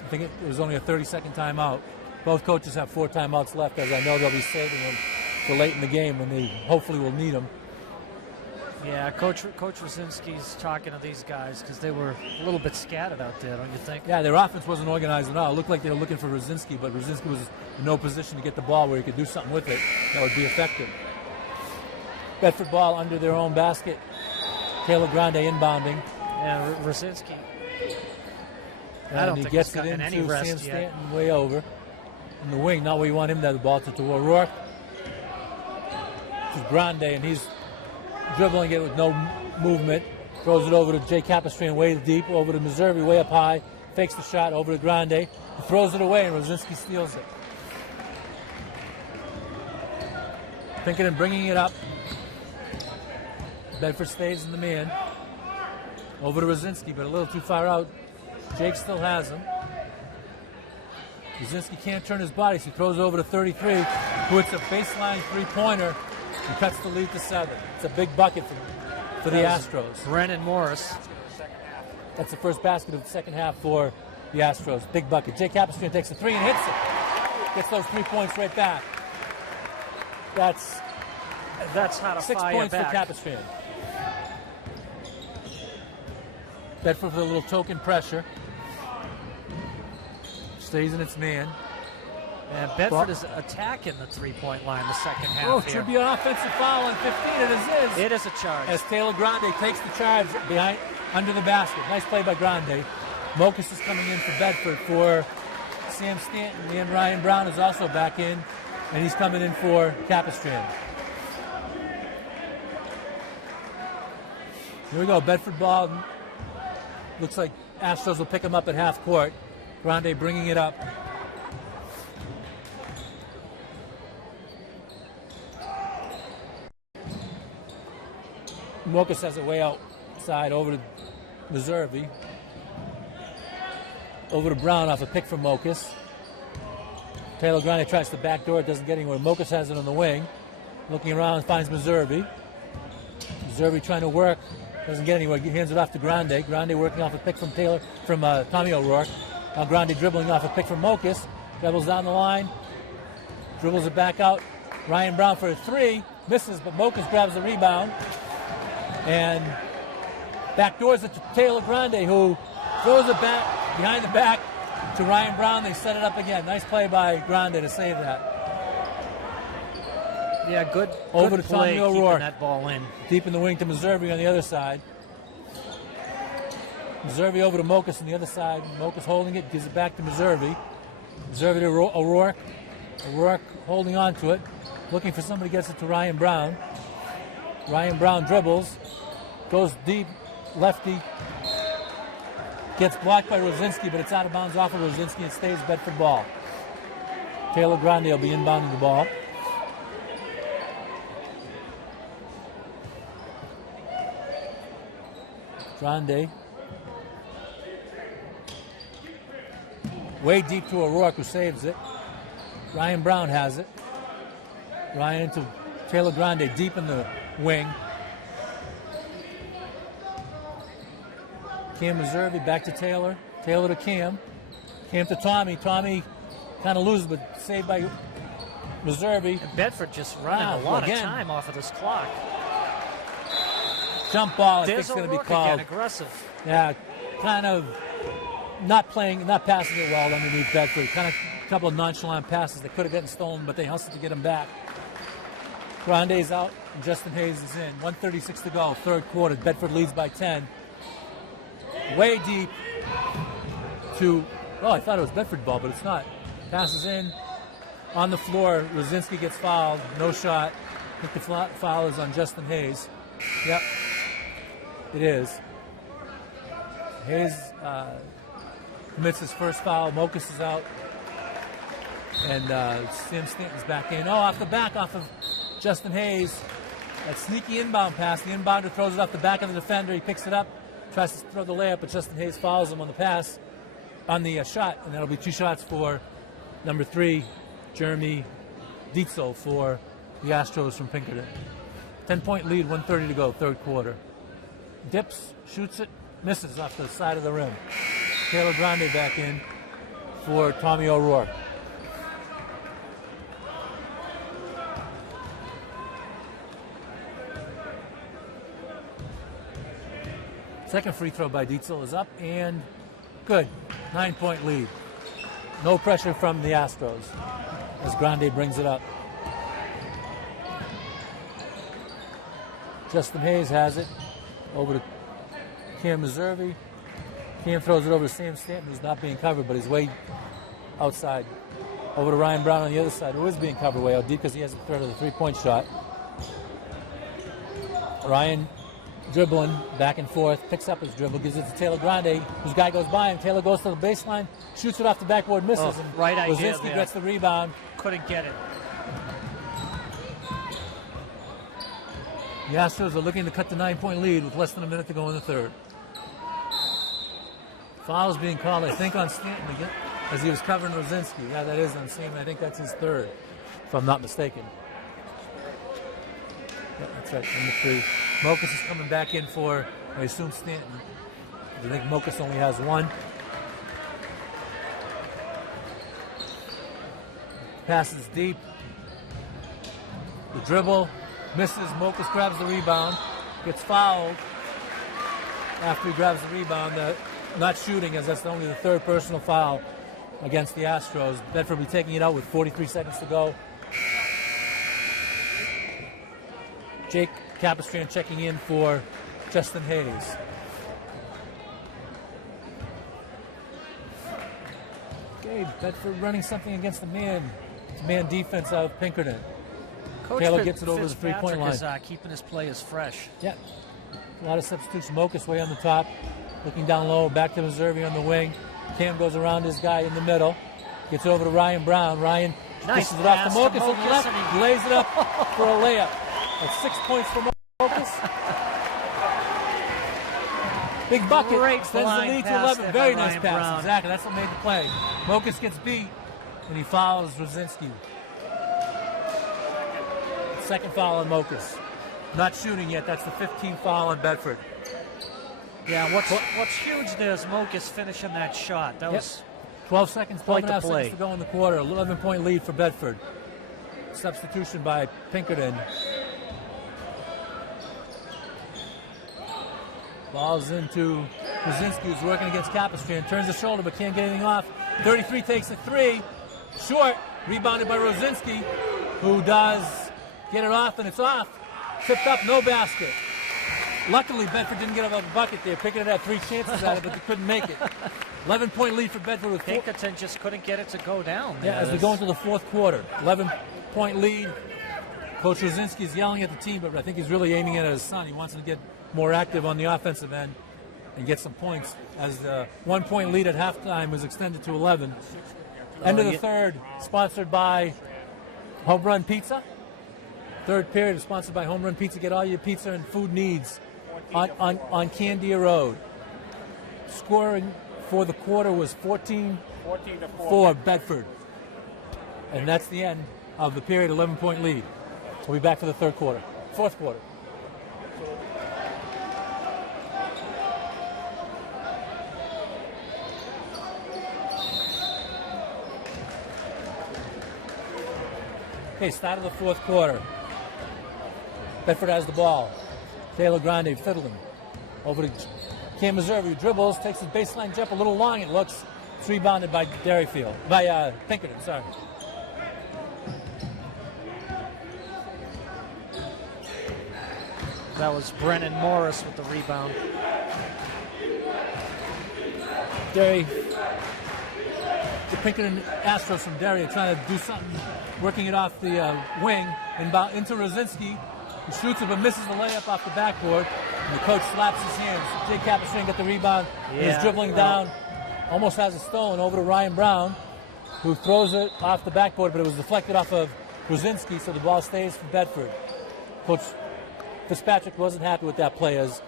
I think it was only a 30-second timeout. Both coaches have 4 timeouts left, as I know they'll be saving them for late in the game when they hopefully will need them. Yeah, Coach Rosinski's talking to these guys because they were a little bit scattered out there, don't you think? Yeah, their offense wasn't organized at all. It looked like they were looking for Rosinski, but Rosinski was in no position to get the ball where he could do something with it that would be effective. Bedford ball under their own basket. Taylor Grande inbounding. Yeah, Rosinski. I don't think he gets it into any rest Sam yet. Stanton way over in the wing. Not where you want him to have the ball to O'Rourke. To Grande, and he's dribbling it with no movement. Throws it over to Jay Capistrand way deep, over to Meservey way up high. Fakes the shot over to Grande. He throws it away, and Rosinski steals it. Pinkerton bringing it up. Bedford stays in the man. Over to Rosinski, but a little too far out. Jake still has him. Rosinski can't turn his body, so he throws it over to 33, who hits a baseline three-pointer and cuts the lead to 7. It's a big bucket for the Astros. Brennan Morris. That's the first basket of the second half for the Astros. Big bucket. Jay Capistrand takes a 3 and hits it. Gets those 3 points right back. That's how to 6 fire points back. for Capistrand. Bedford with a little token pressure. Stays in its man. And Bedford is attacking the three-point line the second half. It should be an offensive foul on 15. It is. It is a charge. As Taylor Grande takes the charge behind under the basket. Nice play by Grande. Mokus is coming in for Bedford for Sam Stanton. And Ryan Brown is also back in, and he's coming in for Capistrand. Here we go. Bedford ball. Looks like Astros will pick him up at half court. Grande bringing it up. Mokus has it way outside over to Meservey. Over to Brown off a pick from Mokus. Taylor Grande tries the back door. It doesn't get anywhere. Mokus has it on the wing. Looking around, finds Meservey. Meservey trying to work. Doesn't get anywhere. He hands it off to Grande. Grande working off a pick from Tommy O'Rourke. Now Grande dribbling off a pick from Mokus. Dribbles down the line. Dribbles it back out. Ryan Brown for a 3. Misses, but Mokus grabs the rebound. And backdoors it to Taylor Grande, who throws it back behind the back to Ryan Brown. They set it up again. Nice play by Grande to save that. Yeah, good Over to play Tommy O'Rourke. keeping that ball in. Deep in the wing to Meservey on the other side. Meservey over to Mokus on the other side. Mokus holding it, gives it back to Meservey. Meservey to O'Rourke. O'Rourke holding on to it. Looking for somebody, gets it to Ryan Brown. Ryan Brown dribbles. Goes deep, lefty. Gets blocked by Rosinski, but it's out of bounds off of Rosinski. It stays Bedford ball. Taylor Grande will be inbounding the ball. Grande Way deep to O'Rourke, who saves it. Ryan Brown has it. Ryan to Taylor Grande, deep in the wing. Cam Meservey back to Taylor. Taylor to Cam. Cam to Tommy. Tommy kind of loses, but saved by Meservey. And Bedford just running a lot of time off of this clock. Jump ball, I think There's it's going to be O'Rourke called. again, aggressive. Yeah, kind of not passing it well underneath Bedford. Kind of a couple of nonchalant passes that could have gotten stolen, but they hustled to get them back. Grande's out, and Justin Hayes is in. 1:36 to go, third quarter. Bedford leads by 10. Way deep to, I thought it was Bedford ball, but it's not. Passes in on the floor. Rosinski gets fouled. No shot. I think the foul is on Justin Hayes. Yep, it is. Hayes commits his first foul. Mokus is out. And Sam Stanton's back in. Off the back, off of Justin Hayes. That sneaky inbound pass. The inbounder throws it off the back of the defender. He picks it up, tries to throw the layup, but Justin Hayes fouls him on the pass, on the shot. And that'll be 2 shots for number 3, Jeremy Dietzel for the Astros from Pinkerton. 10-point lead, 1:30 to go, third quarter. Dips, shoots it, misses off the side of the rim. Taylor Grande back in for Tommy O'Rourke. Second free throw by Dietzel is up and good. 9-point lead. No pressure from the Astros as Grande brings it up. Justin Hayes has it over to Cam Meservey. Cam throws it over to Sam Stanton, who's not being covered, but he's way outside. Over to Ryan Brown on the other side, who is being covered way out deep because he has a threat of the three-point shot. Ryan dribbling back and forth, picks up his dribble, gives it to Taylor Grande, whose guy goes by him. Taylor goes to the baseline, shoots it off the backboard, misses. And right idea Rosinski gets the rebound. Couldn't get it. The Astros are looking to cut the 9-point lead with less than a minute to go in the third. Foul's being called, I think, on Stanton again, as he was covering Rosinski. Yeah, that is on Stanton. I think that's his third, if I'm not mistaken. Yeah, that's right, number 3. Mokus is coming back in for, I assume, Stanton. I think Mokus only has 1. Passes deep. The dribble. Misses. Mokus grabs the rebound. Gets fouled after he grabs the rebound. Not shooting, as that's only the third personal foul against the Astros. Bedford will be taking it out with 43 seconds to go. Jake Capistrand checking in for Justin Hayes. Okay, Bedford running something against the man defense of Pinkerton. Coach Taylor gets it over the three-point line. is keeping his players fresh. Yeah, a lot of substitution. Mokus way on the top, looking down low, back to Meservey on the wing. Cam goes around his guy in the middle, gets over to Ryan Brown. Ryan pushes it off to Mokus on the left, and he lays it up for a layup. That's 6 points for Mokus. Big bucket, extends the lead to 11. Very nice pass. Exactly, that's what made the play. Mokus gets beat, and he fouls Rosinski. Second foul on Mokus. Not shooting yet. That's the 15th foul on Bedford. Yeah, what's huge there is Mokus finishing that shot. That was 12 seconds, 12.5 seconds to go in the quarter. 11-point lead for Bedford. Substitution by Pinkerton. Ball's into Rosinski, who's working against Capistrand. Turns the shoulder, but can't get anything off. 33 takes a 3. Short. Rebounded by Rosinski, who does get it off, and it's off. Tipped up, no basket. Luckily, Bedford didn't get a bucket there. Pinkerton had 3 chances at it, but they couldn't make it. 11-point lead for Bedford with Pinkerton just couldn't get it to go down. Yeah, as we go into the fourth quarter. 11-point lead. Coach Rosinski is yelling at the team, but I think he's really aiming at his son. He wants him to get more active on the offensive end and get some points, as the 1-point lead at halftime was extended to 11. End of the third, sponsored by Home Run Pizza. Third period is sponsored by Home Run Pizza. Get all your pizza and food needs on Candia Road. Scoring for the quarter was 14 14-4. For Bedford. And that's the end of the period, 11-point lead. We'll be back for the fourth quarter. Okay, start of the fourth quarter. Bedford has the ball. Taylor Grande fiddling. Over to Cam Missouri, who dribbles, takes his baseline jump a little long, it looks. It's rebounded by Pinkerton, sorry. That was Brennan Morris with the rebound. Derry, the Pinkerton Astros from Derry are trying to do something, working it off the wing, and into Rosinski, who shoots it but misses the layup off the backboard. And the coach slaps his hands. Jake Capistrine got the rebound. He's dribbling down, almost has it stolen over to Ryan Brown, who throws it off the backboard, but it was deflected off of Rosinski, so the ball stays for Bedford. Coach Fitzpatrick wasn't happy with that play as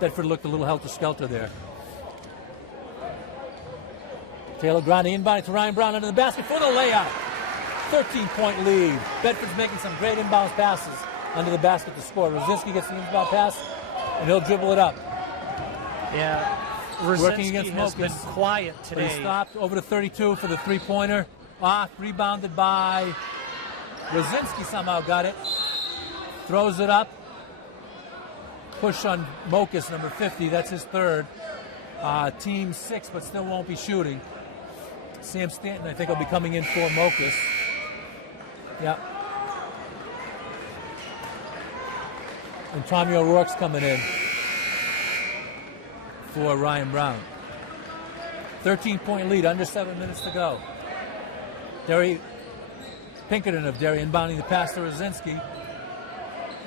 Bedford looked a little helter-skelter there. Taylor Grande inbounding to Ryan Brown under the basket for the layup. 13-point lead. Bedford's making some great inbounds passes under the basket to score. Rosinski gets the inbound pass, and he'll dribble it up. Yeah, Rosinski has been quiet today. But he stopped over to 32 for the three-pointer. Off, rebounded by Rosinski, somehow got it. Throws it up. Push on Mokus, number 50. That's his third. Team 6, but still won't be shooting. Sam Stanton, I think, will be coming in for Mokus. Yeah. And Tommy O'Rourke's coming in for Ryan Brown. 13-point lead, under 7 minutes to go. Pinkerton of Derry inbounding the pass to Rosinski.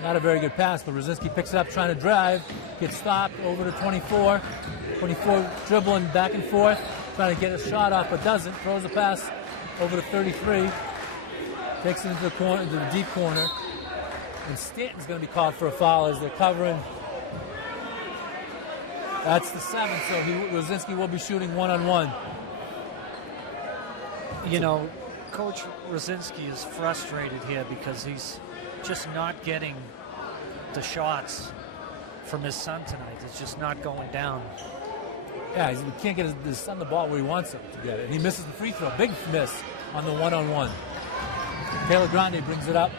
Not a very good pass, but Rosinski picks it up trying to drive. Gets stopped over to 24. 24 dribbling back and forth, trying to get a shot off, but doesn't. Throws a pass over to 33. Takes it into the corner, into the deep corner. And Stanton's going to be called for a foul as they're covering. That's the 7th, so Rosinski will be shooting one-on-one. You know, Coach Rosinski is frustrated here because he's just not getting the shots from his son tonight. It's just not going down. Yeah, he can't get his son the ball where he wants him to get it. And he misses the free throw. Big miss on the one-on-one. Taylor Grande brings it up.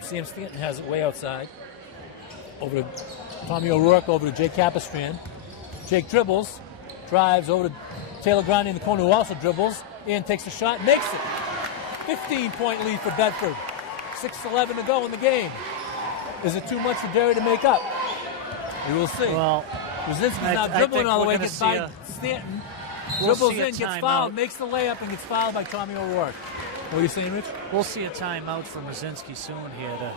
Sam Stanton has it way outside. Over to Tommy O'Rourke, over to Jake Capistrand. Jake dribbles, drives over to Taylor Grande in the corner, who also dribbles, and takes a shot, makes it. 15-point lead for Bedford. 6:11 to go in the game. Is it too much for Derry to make up? We will see. Well, Rosinski's now dribbling all the way, gets by Stanton. Dribbles in, gets fouled, makes the layup, and gets fouled by Tommy O'Rourke. What are you saying, Rich? We'll see a timeout from Rosinski soon here to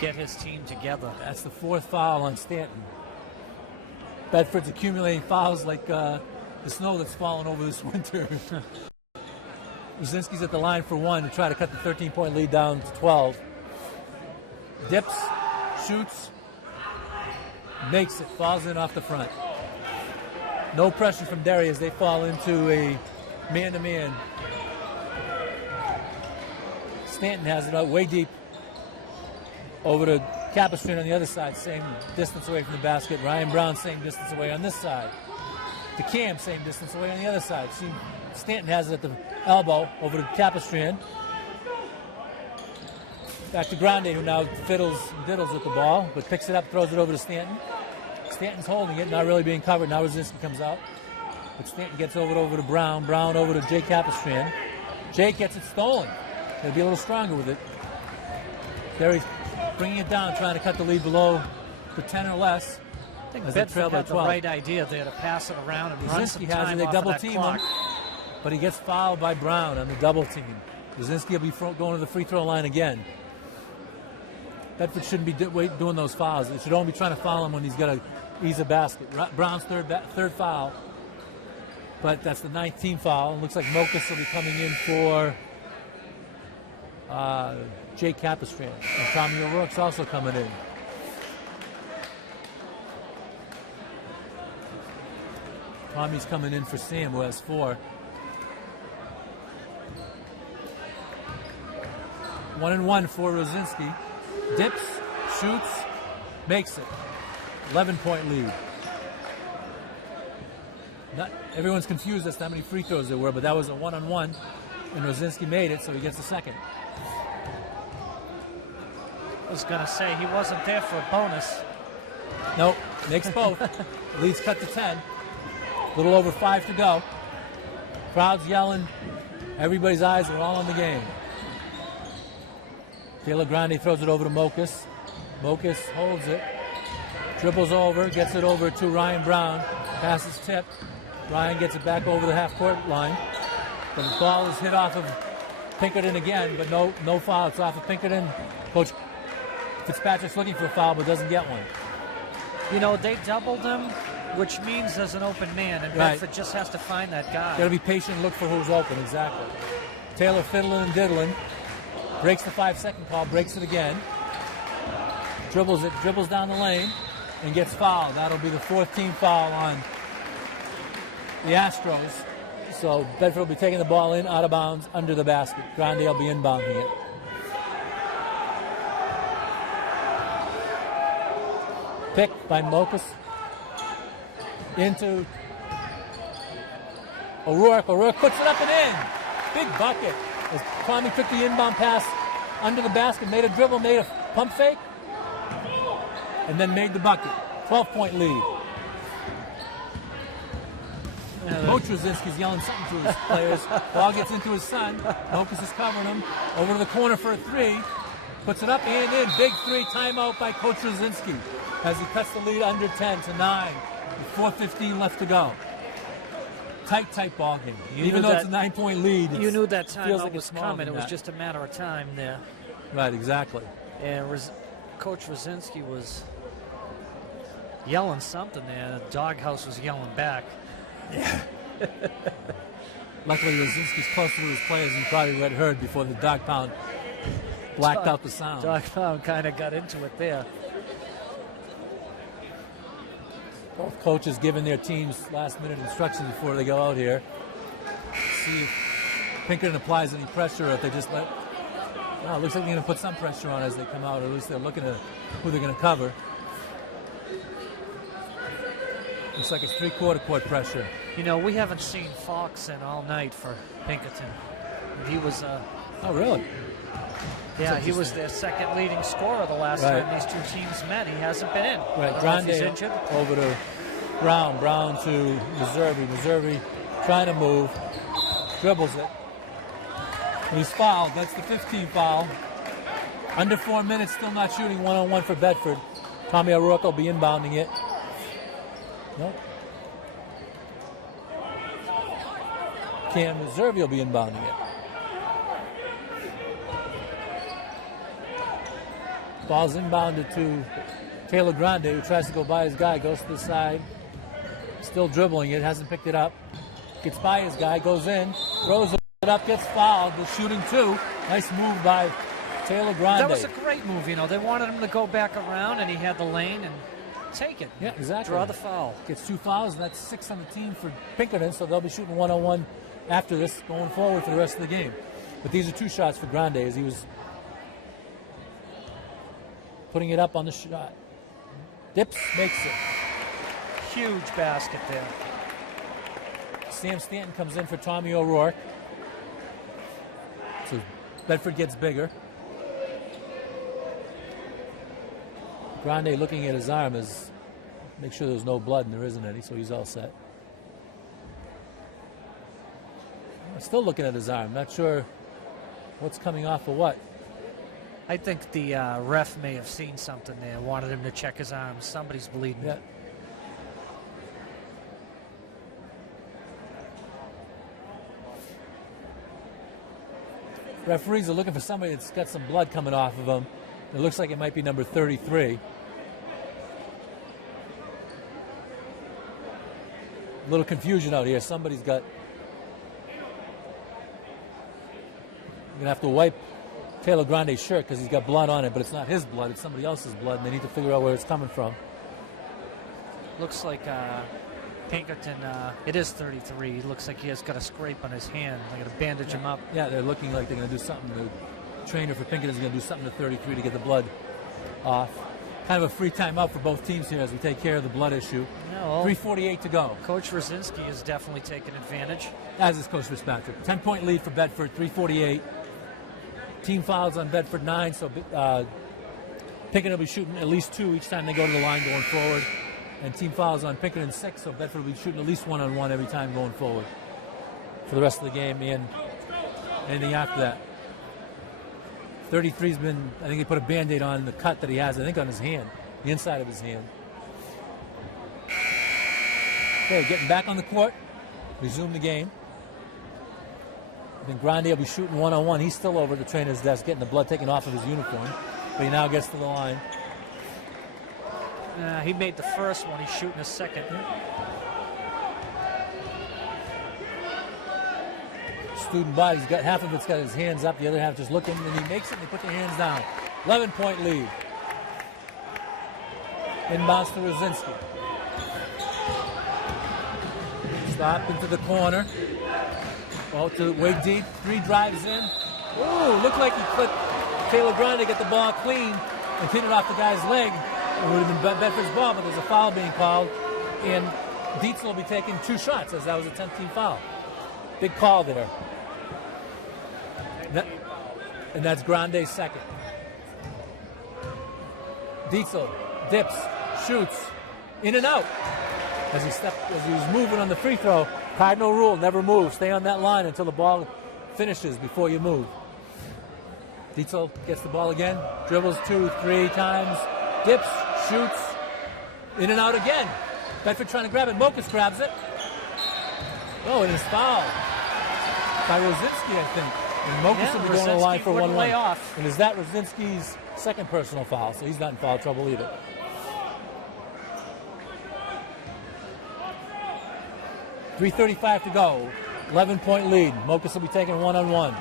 get his team together. That's the 4th foul on Stanton. Bedford's accumulating fouls like the snow that's fallen over this winter. Rosinski's at the line for one to try to cut the 13-point lead down to 12. Dips, shoots, makes it, falls in off the front. No pressure from Derry as they fall into a man-to-man. Stanton has it out way deep over to Capistrand on the other side, same distance away from the basket. Ryan Brown, same distance away on this side. To Cam, same distance away on the other side. See, Stanton has it at the elbow over to Capistrand. Back to Grande, who now fiddles and diddles with the ball, but picks it up, throws it over to Stanton. Stanton's holding it, not really being covered. Now Rosinski comes out. But Stanton gets over to Brown. Brown over to Jake Capistrand. Jake gets it stolen. He'll be a little stronger with it. Derry's bringing it down, trying to cut the lead below to 10 or less. I think Bedford had the right idea there to pass it around and run some time they off double of that team clock. him, but he gets fouled by Brown on the double team. Rosinski will be going to the free throw line again. Bedford shouldn't be doing those fouls. They should only be trying to foul him when he's got to ease a basket. Brown's third foul, but that's the 19th foul. It looks like Mokus will be coming in for Jake Capistrand. And Tommy O'Rourke's also coming in. Tommy's coming in for Sam, who has 4. 1-1 for Rosinski. Dips, shoots, makes it. 11-point lead. Not everyone's confused as to how many free throws there were, but that was a 1-on-1, and Rosinski made it, so he gets the second. I was going to say he wasn't there for a bonus. Nope, makes both. Lead's cut to 10. A little over 5 to go. Crowd's yelling. Everybody's eyes are all on the game. Taylor Grande throws it over to Mokas. Mokas holds it. Dribbles over, gets it over to Ryan Brown. Passes tipped. Ryan gets it back over the half-court line. The ball is hit off of Pinkerton again, but no foul. It's off of Pinkerton. Coach Fitzpatrick's looking for a foul, but doesn't get one. You know, they doubled him, which means there's an open man, and Bedford just has to find that guy. Got to be patient and look for who's open, exactly. Taylor fiddling and diddling. Breaks the 5-second call, breaks it again. Dribbles down the lane, and gets fouled. That'll be the 4th team foul on the Astros. So Bedford will be taking the ball in, out of bounds, under the basket. Grande will be inbounding it. Pick by Mokas. Into O'Rourke. O'Rourke puts it up and in. Big bucket. As Tommy took the inbound pass under the basket, made a dribble, made a pump fake, and then made the bucket. 12-point lead. Coach Rosinski's yelling something to his players. Ball gets into his son. Mokas is covering him. Over to the corner for a 3. Puts it up and in. Big 3. Timeout by Coach Rosinski as he cuts the lead under 10 to 9. With 4:15 left to go. Tight ball game. Even though it's a 9-point lead, you knew that timeout like was coming. It was just a matter of time there. Right, exactly. And Coach Rosinski was yelling something there. The Dawg House was yelling back. Yeah. Luckily, Rosinski's closer to his players than probably heard before the dog pound blacked out the sound. Dog pound kind of got into it there. Both coaches giving their teams last-minute instructions before they go out here. See if Pinkerton applies any pressure, or if they just let... Oh, it looks like they're going to put some pressure on as they come out, or at least they're looking at who they're going to cover. Looks like it's 3/4 court pressure. You know, we haven't seen Fox in all night for Pinkerton. He was... Oh, really? Yeah, he was their second leading scorer the last time these two teams met. He hasn't been in. Right, Grande over to Brown. Brown to Reserve. Reserve trying to move. Dribbles it. He's fouled. That's the 15th foul. Under 4 minutes, still not shooting 1-on-1 for Bedford. Tommy O'Rourke will be inbounding it. Nope. Cam Reserve will be inbounding it. Ball's inbounded to Taylor Grande, who tries to go by his guy, goes to the side. Still dribbling it, hasn't picked it up. Gets by his guy, goes in, throws it up, gets fouled. The shooting 2. Nice move by Taylor Grande. That was a great move, you know. They wanted him to go back around, and he had the lane and take it. Yeah, exactly. Draw the foul. Gets 2 fouls, and that's 6 on the team for Pinkerton, so they'll be shooting 1-on-1 after this, going forward for the rest of the game. But these are 2 shots for Grande as he was putting it up on the shot. Dips, makes it. Huge basket there. Sam Stanton comes in for Tommy O'Rourke. So Bedford gets bigger. Grande looking at his arm as make sure there's no blood, and there isn't any, so he's all set. Still looking at his arm, not sure what's coming off of what. I think the ref may have seen something there, wanted him to check his arm. Somebody's bleeding. Yeah. Referees are looking for somebody that's got some blood coming off of him. It looks like it might be number 33. A little confusion out here. Somebody's got... You're going to have to wipe Taylor Grande's shirt because he's got blood on it, but it's not his blood, it's somebody else's blood, and they need to figure out where it's coming from. Looks like Pinkerton, it is 33. He looks like he has got a scrape on his hand. They're going to bandage him up. Yeah, they're looking like they're going to do something. The trainer for Pinkerton is going to do something to 33 to get the blood off. Kind of a free timeout for both teams here as we take care of the blood issue. No, 3:48 to go. Coach Rosinski is definitely taking advantage. As is Coach Fitzpatrick. 10-point lead for Bedford, 3:48. Team fouls on Bedford 9, so Pinkerton will be shooting at least 2 each time they go to the line going forward. And team fouls on Pinkerton 6, so Bedford will be shooting at least 1-on-1 every time going forward for the rest of the game and anything after that. 33's been, I think he put a Band-Aid on the cut that he has, I think on his hand, the inside of his hand. Okay, getting back on the court, resume the game. I think Grande will be shooting 1-on-1. He's still over at the trainer's desk getting the blood taken off of his uniform, but he now gets to the line. He made the first one. He's shooting a second. Student body's got half of it's got his hands up, the other half just looking, and he makes it and they put their hands down. 11-point lead. Inbounds to Rosinski. Stop into the corner. Ball to way deep. 3 drives in. Ooh, looked like he clipped Taylor Grande to get the ball clean and hit it off the guy's leg. It would have been Bedford's ball, but there's a foul being called, and Dietzel will be taking 2 shots as that was a 10th team foul. Big call there. And that's Grande's second. Dietzel dips, shoots, in and out. As he was moving on the free throw, cardinal rule, never move. Stay on that line until the ball finishes before you move. Dietzel gets the ball again, dribbles 2, 3 times, dips, shoots, in and out again. Bedford trying to grab it. Mokus grabs it. Oh, it is fouled by Rosinski, I think. And Mokus will be going to the line for 1-1. And is that Rosinski's second personal foul? So he's not in foul trouble either. .335 to go. 11-point lead. Mokus will be taking 1-on-1.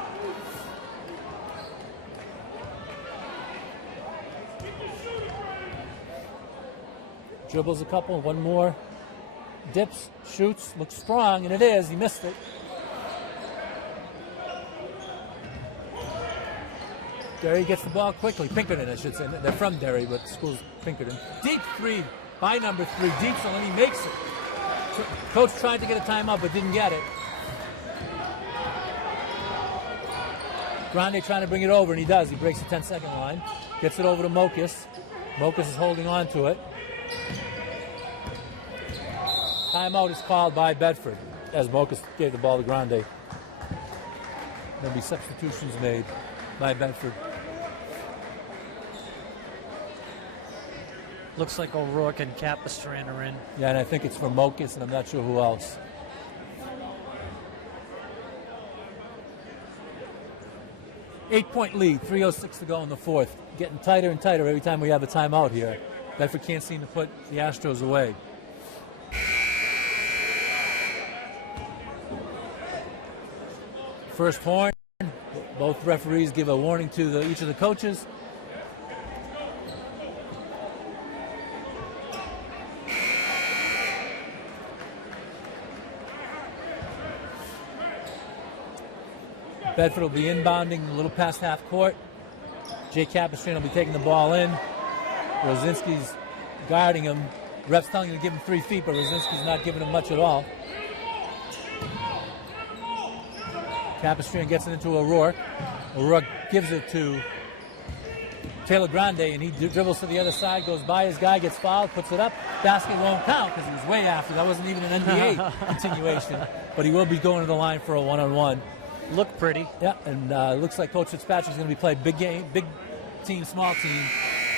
Dribbles a couple, one more. Dips, shoots, looks strong, and it is. He missed it. Derry gets the ball quickly. Pinkerton, I should say. They're from Derry, but the school's Pinkerton. Deep 3 by number 3. Dietzel, and he makes it. Coach tried to get a timeout, but didn't get it. Grande trying to bring it over, and he does. He breaks the 10-second line. Gets it over to Mokus. Mokus is holding on to it. Timeout is called by Bedford as Mokus gave the ball to Grande. There'll be substitutions made by Bedford. Looks like O'Rourke and Capistran are in. Yeah, and I think it's for Mokus, and I'm not sure who else. Eight-point lead, 3:06 to go in the fourth. Getting tighter and tighter every time we have a timeout here. Bedford can't seem to put the Astros away. First horn. Both referees give a warning to each of the coaches. Bedford will be inbounding a little past half court. Jay Capistran will be taking the ball in. Rosinski's guarding him. Ref's telling him to give him 3 feet, but Rosinski's not giving him much at all. Capistran gets it into O'Rourke. O'Rourke gives it to Taylor Grande, and he dribbles to the other side, goes by his guy, gets fouled, puts it up. Basket won't count because he was way after. That wasn't even an NBA continuation, but he will be going to the line for a 1-on-1. Look pretty. Yeah, and it looks like Coach Fitzpatrick is going to be playing big game, big team, small team,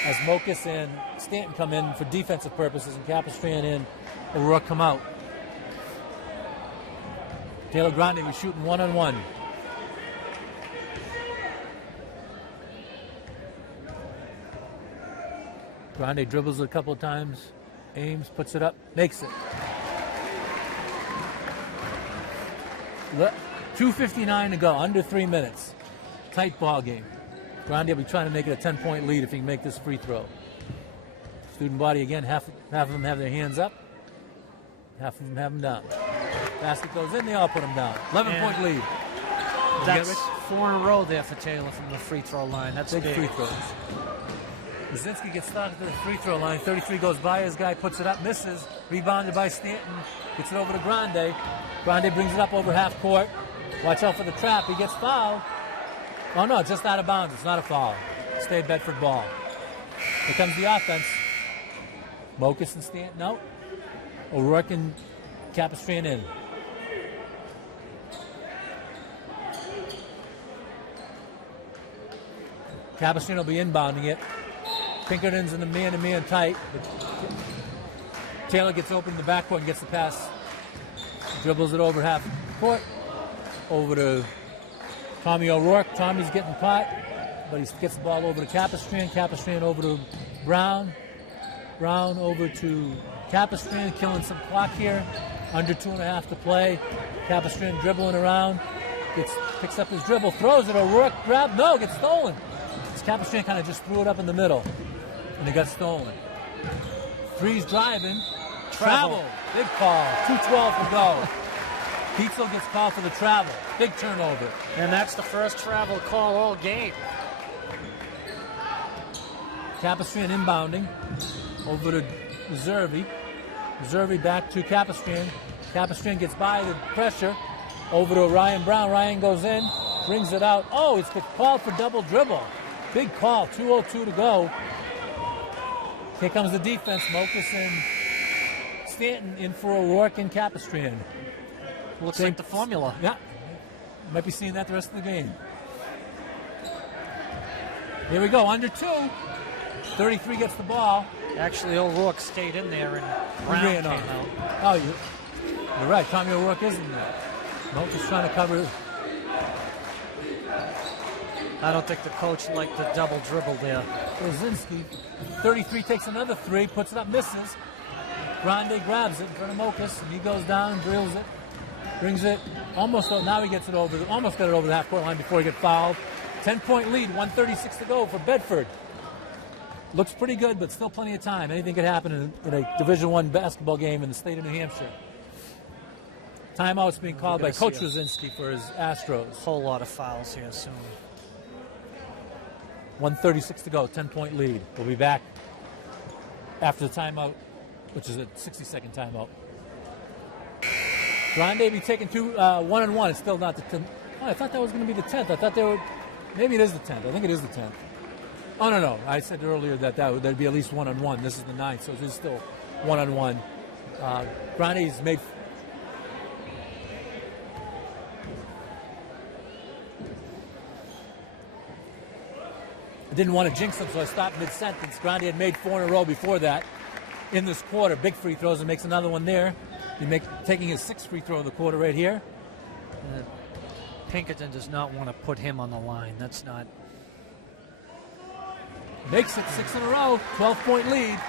as Mokus and Stanton come in for defensive purposes, and Capistran and O'Rourke come out. Taylor Grande was shooting 1-on-1. Grande dribbles it a couple of times, aims, puts it up, makes it. 2:59 to go, under 3 minutes. Tight ball game. Grande will be trying to make it a 10-point lead if he can make this free throw. Student body again, half of them have their hands up. Half of them have them down. Basket goes in, they all put them down. 11-point lead. That's 4 in a row there for Taylor from the free throw line. That's big big. Free throws. Brzezinski gets started to the free throw line. 33 goes by. His guy puts it up, misses. Rebounded by Stanton. Gets it over to Grande. Grande brings it up over half court. Watch out for the trap. He gets fouled. Oh, no, just out of bounds. It's not a foul. Stay Bedford ball. Here comes the offense. Mokus and Stanton out. O'Rourke and Capistrano in. Capistrano will be inbounding it. Pinkerton's in the man-to-man tight. Taylor gets open in the backcourt and gets the pass. Dribbles it over half court. Over to Tommy O'Rourke. Tommy's getting caught, but he gets the ball over to Capistrano. Capistrano over to Brown. Brown over to Capistrano, killing some clock here. Under 2.5 to play. Capistrano dribbling around. Picks up his dribble, throws it. O'Rourke grab. No, gets stolen. Capistrano kind of just threw it up in the middle, and it got stolen. Three's driving. Travel. Big call. 2:12 to go. Dietzel gets called for the travel. Big turnover. And that's the first travel call all game. Capistrano inbounding over to Zervi. Zervi back to Capistrano. Capistrano gets by the pressure over to Ryan Brown. Ryan goes in, brings it out. Oh, it's called for double dribble. Big call, 2:02 to go. Here comes the defense. Mokus and Stanton in for O'Rourke and Capistrano. Looks like the formula. Yeah. Might be seeing that the rest of the game. Here we go, under 2. 33 gets the ball. Actually, O'Rourke stayed in there and Brown came out. Oh, you're right. Tommy O'Rourke is in there. Mokus trying to cover. I don't think the coach liked the double dribble there. Brzezinski, 33 takes another 3, puts it up, misses. Grande grabs it in front of Mokus, and he goes down, drills it, brings it almost. Now he gets it over. Almost got it over the half-court line before he gets fouled. 10-point lead, 1:36 to go for Bedford. Looks pretty good, but still plenty of time. Anything could happen in a Division I basketball game in the state of New Hampshire. Timeout's being called by Coach Brzezinski for his Astros. Whole lot of fouls here soon. 1:36 to go, 10-point lead. We'll be back after the timeout, which is a 60-second timeout. Grande be taking 1-on-1. It's still not the 10th. Oh, I thought that was going to be the 10th. I thought they were. Maybe it is the 10th. I think it is the 10th. Oh, no. I said earlier that there'd be at least 1-on-1. This is the 9th, so it is still 1-on-1. Grande's made. I didn't want to jinx them, so I stopped mid-sentence. Grande had made 4 in a row before that in this quarter. Big free throws and makes another one there. Taking his 6th free throw of the quarter right here. Pinkerton does not want to put him on the line. That's not. Makes it 6 in a row. 12-point lead.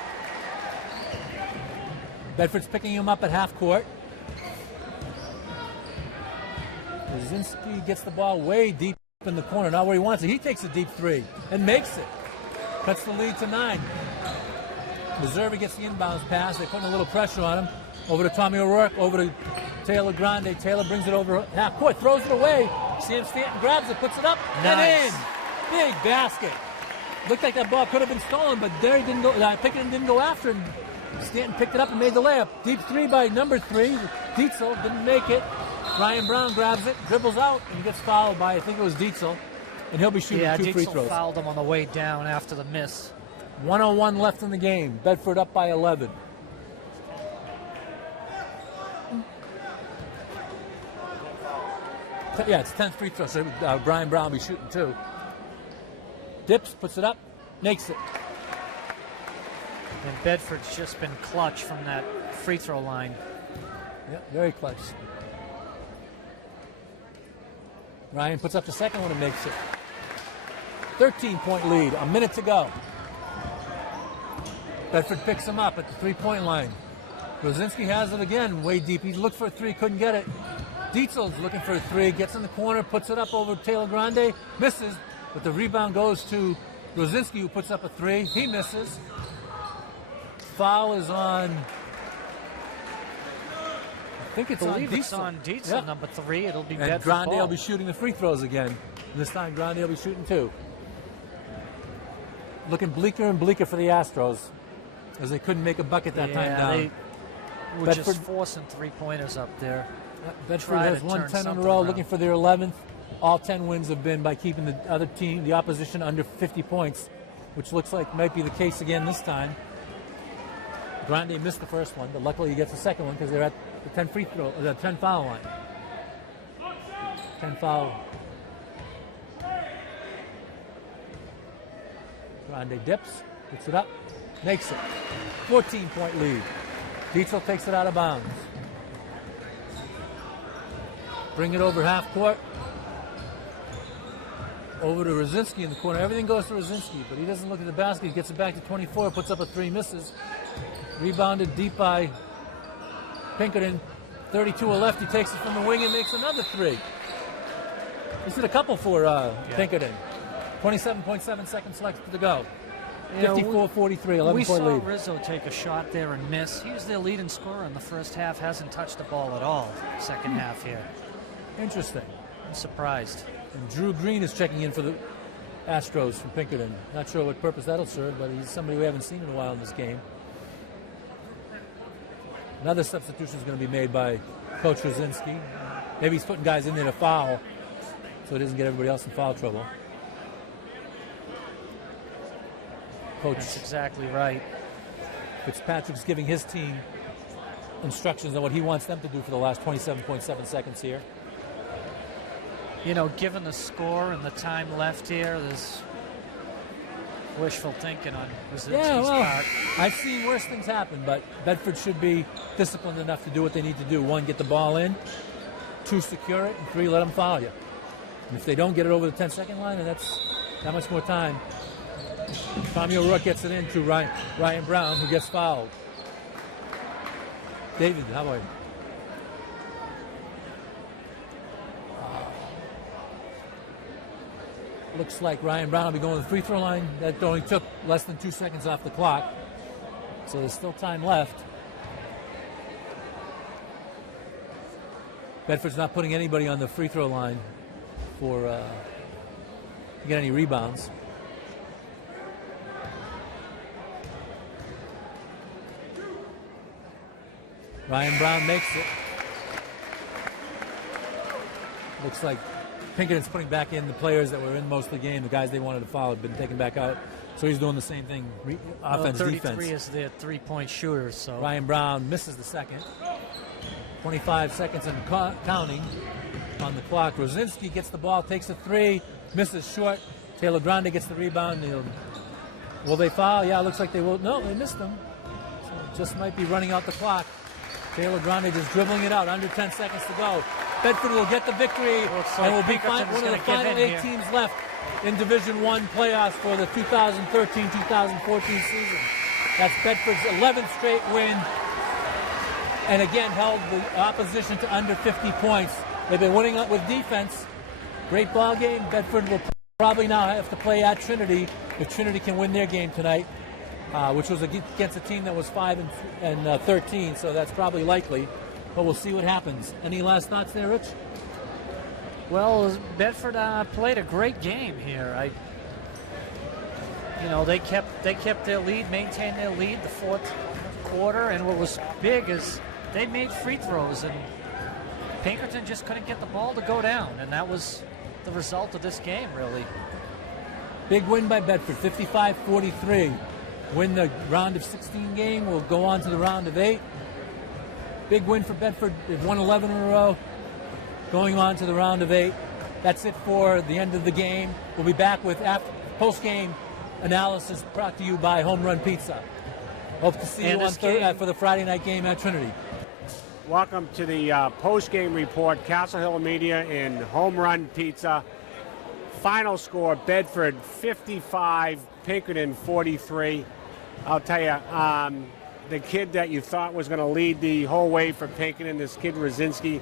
Bedford's picking him up at half court. Brzezinski gets the ball way deep in the corner, not where he wants it. He takes a deep 3 and makes it. Cuts the lead to 9. Missouri gets the inbounds pass. They're putting a little pressure on him. Over to Tommy O'Rourke, over to Taylor Grande. Taylor brings it over half court, throws it away. Sam Stanton grabs it, puts it up, and in. Big basket. Looked like that ball could have been stolen, but there he didn't go. Pinkerton didn't go after him. Stanton picked it up and made the layup. Deep 3 by number 3. Dietzel didn't make it. Ryan Brown grabs it, dribbles out, and he gets fouled by, I think it was Dietzel. And he'll be shooting 2 free throws. Dietzel fouled him on the way down after the miss. 1:01 left in the game. Bedford up by 11. Yeah, it's 10th free throw, so Brian Brown will be shooting 2. Dips, puts it up, makes it. And Bedford's just been clutch from that free throw line. Yeah, very clutch. Ryan puts up the second one and makes it. 13-point lead, a minute to go. Bedford picks him up at the 3-point line. Brzezinski has it again, way deep. He looked for a 3, couldn't get it. Dietzel's looking for a 3, gets in the corner, puts it up over Taylor Grande, misses, but the rebound goes to Brzezinski, who puts up a 3. He misses. Foul is on think it's I on believe it's Diesel. on Diesel, Yeah. number 3. It'll be And Bedford Grande ball. will be shooting the free throws again. This time Grande will be shooting 2. Looking bleaker and bleaker for the Astros as they couldn't make a bucket that time down. They were Bedford- just forcing 3-pointers up there. Bedford Try has to won turn 10 in a something row, around. looking for their 11th. All 10 wins have been by keeping the other team, the opposition, under 50 points, which looks like might be the case again this time. Grande missed the first one, but luckily he gets the second one because they're at the 10 foul line. 10 foul. Grande dips, puts it up, makes it. 14-point lead. Dietzel takes it out of bounds. Bring it over half court. Over to Rosinski in the corner. Everything goes to Rosinski, but he doesn't look at the basket. He gets it back to 24, puts up a 3, misses. Rebounded deep by Pinkerton. 32 left. He takes it from the wing and makes another 3. He's hit a couple for Pinkerton. 27.7 seconds left to go. 54-43, 11-point We saw lead. Rizzo take a shot there and miss. He was their leading scorer in the first half. Hasn't touched the ball at all second half here. Interesting. I'm surprised. And Drew Green is checking in for the Astros from Pinkerton. Not sure what purpose that'll serve, but he's somebody we haven't seen in a while in this game. Another substitution is going to be made by Coach Rosinski. Maybe he's putting guys in there to foul so he doesn't get everybody else in foul trouble. Coach That's exactly right. Fitzpatrick's giving his team instructions on what he wants them to do for the last 27.7 seconds here. You know, given the score and the time left here, there's wishful thinking on Rosinski's part. I've seen worse things happen, but Bedford should be disciplined enough to do what they need to do. 1, get the ball in. 2, secure it. And 3, let them foul you. And if they don't get it over the 10-second line, and that's that much more time. Tommy O'Rourke gets it in to Ryan Brown, who gets fouled. David, how about you? Looks like Ryan Brown will be going to the free throw line. That only took less than 2 seconds off the clock. So there's still time left. Bedford's not putting anybody on the free throw line for to get any rebounds. Ryan Brown makes it. Looks like Pinkerton's putting back in the players that were in most of the game. The guys they wanted to foul have been taken back out. So he's doing the same thing, offense, 33 defense. is their 3-point shooters. So Ryan Brown misses the second. 25 seconds and counting on the clock. Rosinski gets the ball, takes a 3, misses short. Taylor Grande gets the rebound. Will they foul? Yeah, it looks like they will. No, they missed them. So it just might be running out the clock. Taylor Grande just dribbling it out. Under 10 seconds to go. Bedford will get the victory and will be one of the final 8 teams left in Division I playoffs for the 2013-2014 season. That's Bedford's 11th straight win, and again held the opposition to under 50 points. They've been winning up with defense. Great ball game. Bedford will probably now have to play at Trinity if Trinity can win their game tonight, which was against a team that was 5-13, so that's probably likely. But we'll see what happens. Any last thoughts there, Rich? Well, Bedford played a great game here. They kept their lead, maintained their lead the fourth quarter, and what was big is they made free throws, and Pinkerton just couldn't get the ball to go down, and that was the result of this game, really. Big win by Bedford, 55-43. Win the round of 16 game. We'll go on to the round of 8. Big win for Bedford. They've won 11 in a row. Going on to the round of 8. That's it for the end of the game. We'll be back with post-game analysis brought to you by Home Run Pizza. Hope to see you on Thursday for the Friday night game at Trinity. Welcome to the post-game report. CastleHill Media and Home Run Pizza. Final score, Bedford 55, Pinkerton 43. I'll tell you, the kid that you thought was going to lead the whole way for Pinkerton, this kid Rosinski,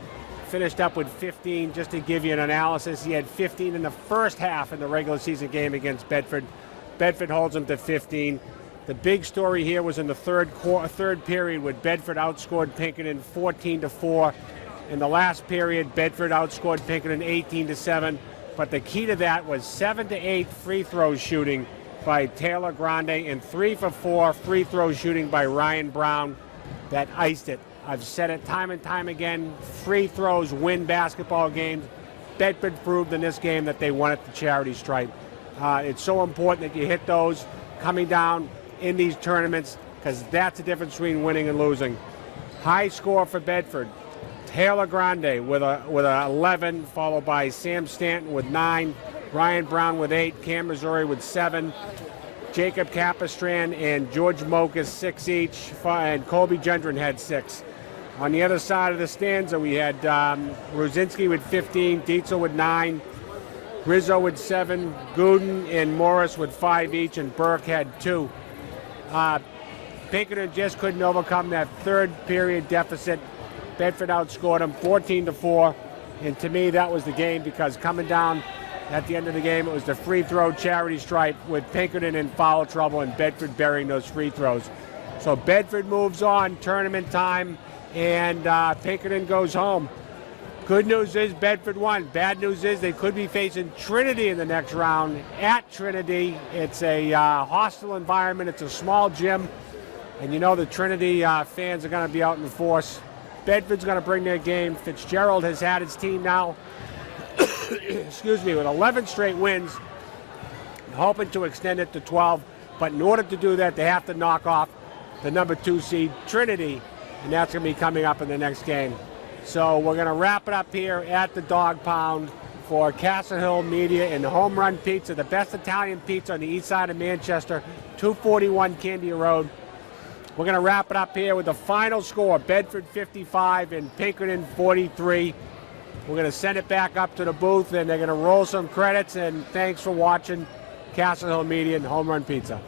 finished up with 15. Just to give you an analysis, he had 15 in the first half in the regular season game against Bedford. Bedford holds him to 15. The big story here was in the third period when Bedford outscored Pinkerton 14-4. In the last period, Bedford outscored Pinkerton 18-7. But the key to that was 7 to 8 free throw shooting by Taylor Grande and 3 for 4 free throw shooting by Ryan Brown that iced it. I've said it time and time again, free throws win basketball games. Bedford proved in this game that they won at the charity stripe. It's so important that you hit those coming down in these tournaments, because that's the difference between winning and losing. High score for Bedford. Taylor Grande with a 11, followed by Sam Stanton with 9, Ryan Brown with 8, Cam Missouri with 7, Jacob Capistrand and George Mokas 6 each, and Colby Gendron had 6. On the other side of the stanza, we had Ruzinski with 15, Dietzel with 9, Rizzo with 7, Gooden and Morris with 5 each, and Burke had 2. Pinkerton just couldn't overcome that third period deficit. Bedford outscored them 14-4, and to me that was the game, because coming down at the end of the game, it was the free throw charity stripe with Pinkerton in foul trouble and Bedford burying those free throws. So Bedford moves on, tournament time, and Pinkerton goes home. Good news is Bedford won. Bad news is they could be facing Trinity in the next round at Trinity. It's a hostile environment. It's a small gym, and you know the Trinity fans are going to be out in force. Bedford's going to bring their game. Fitzgerald has had his team now, excuse me, with 11 straight wins, hoping to extend it to 12. But in order to do that, they have to knock off the number 2 seed Trinity, and that's going to be coming up in the next game. So we're going to wrap it up here at the Dog Pound for CastleHill Media and the Home Run Pizza, the best Italian pizza on the east side of Manchester, 241 Candia Road. We're going to wrap it up here with the final score, Bedford 55 and Pinkerton 43. We're going to send it back up to the booth, and they're going to roll some credits, and thanks for watching CastleHill Media and Home Run Pizza.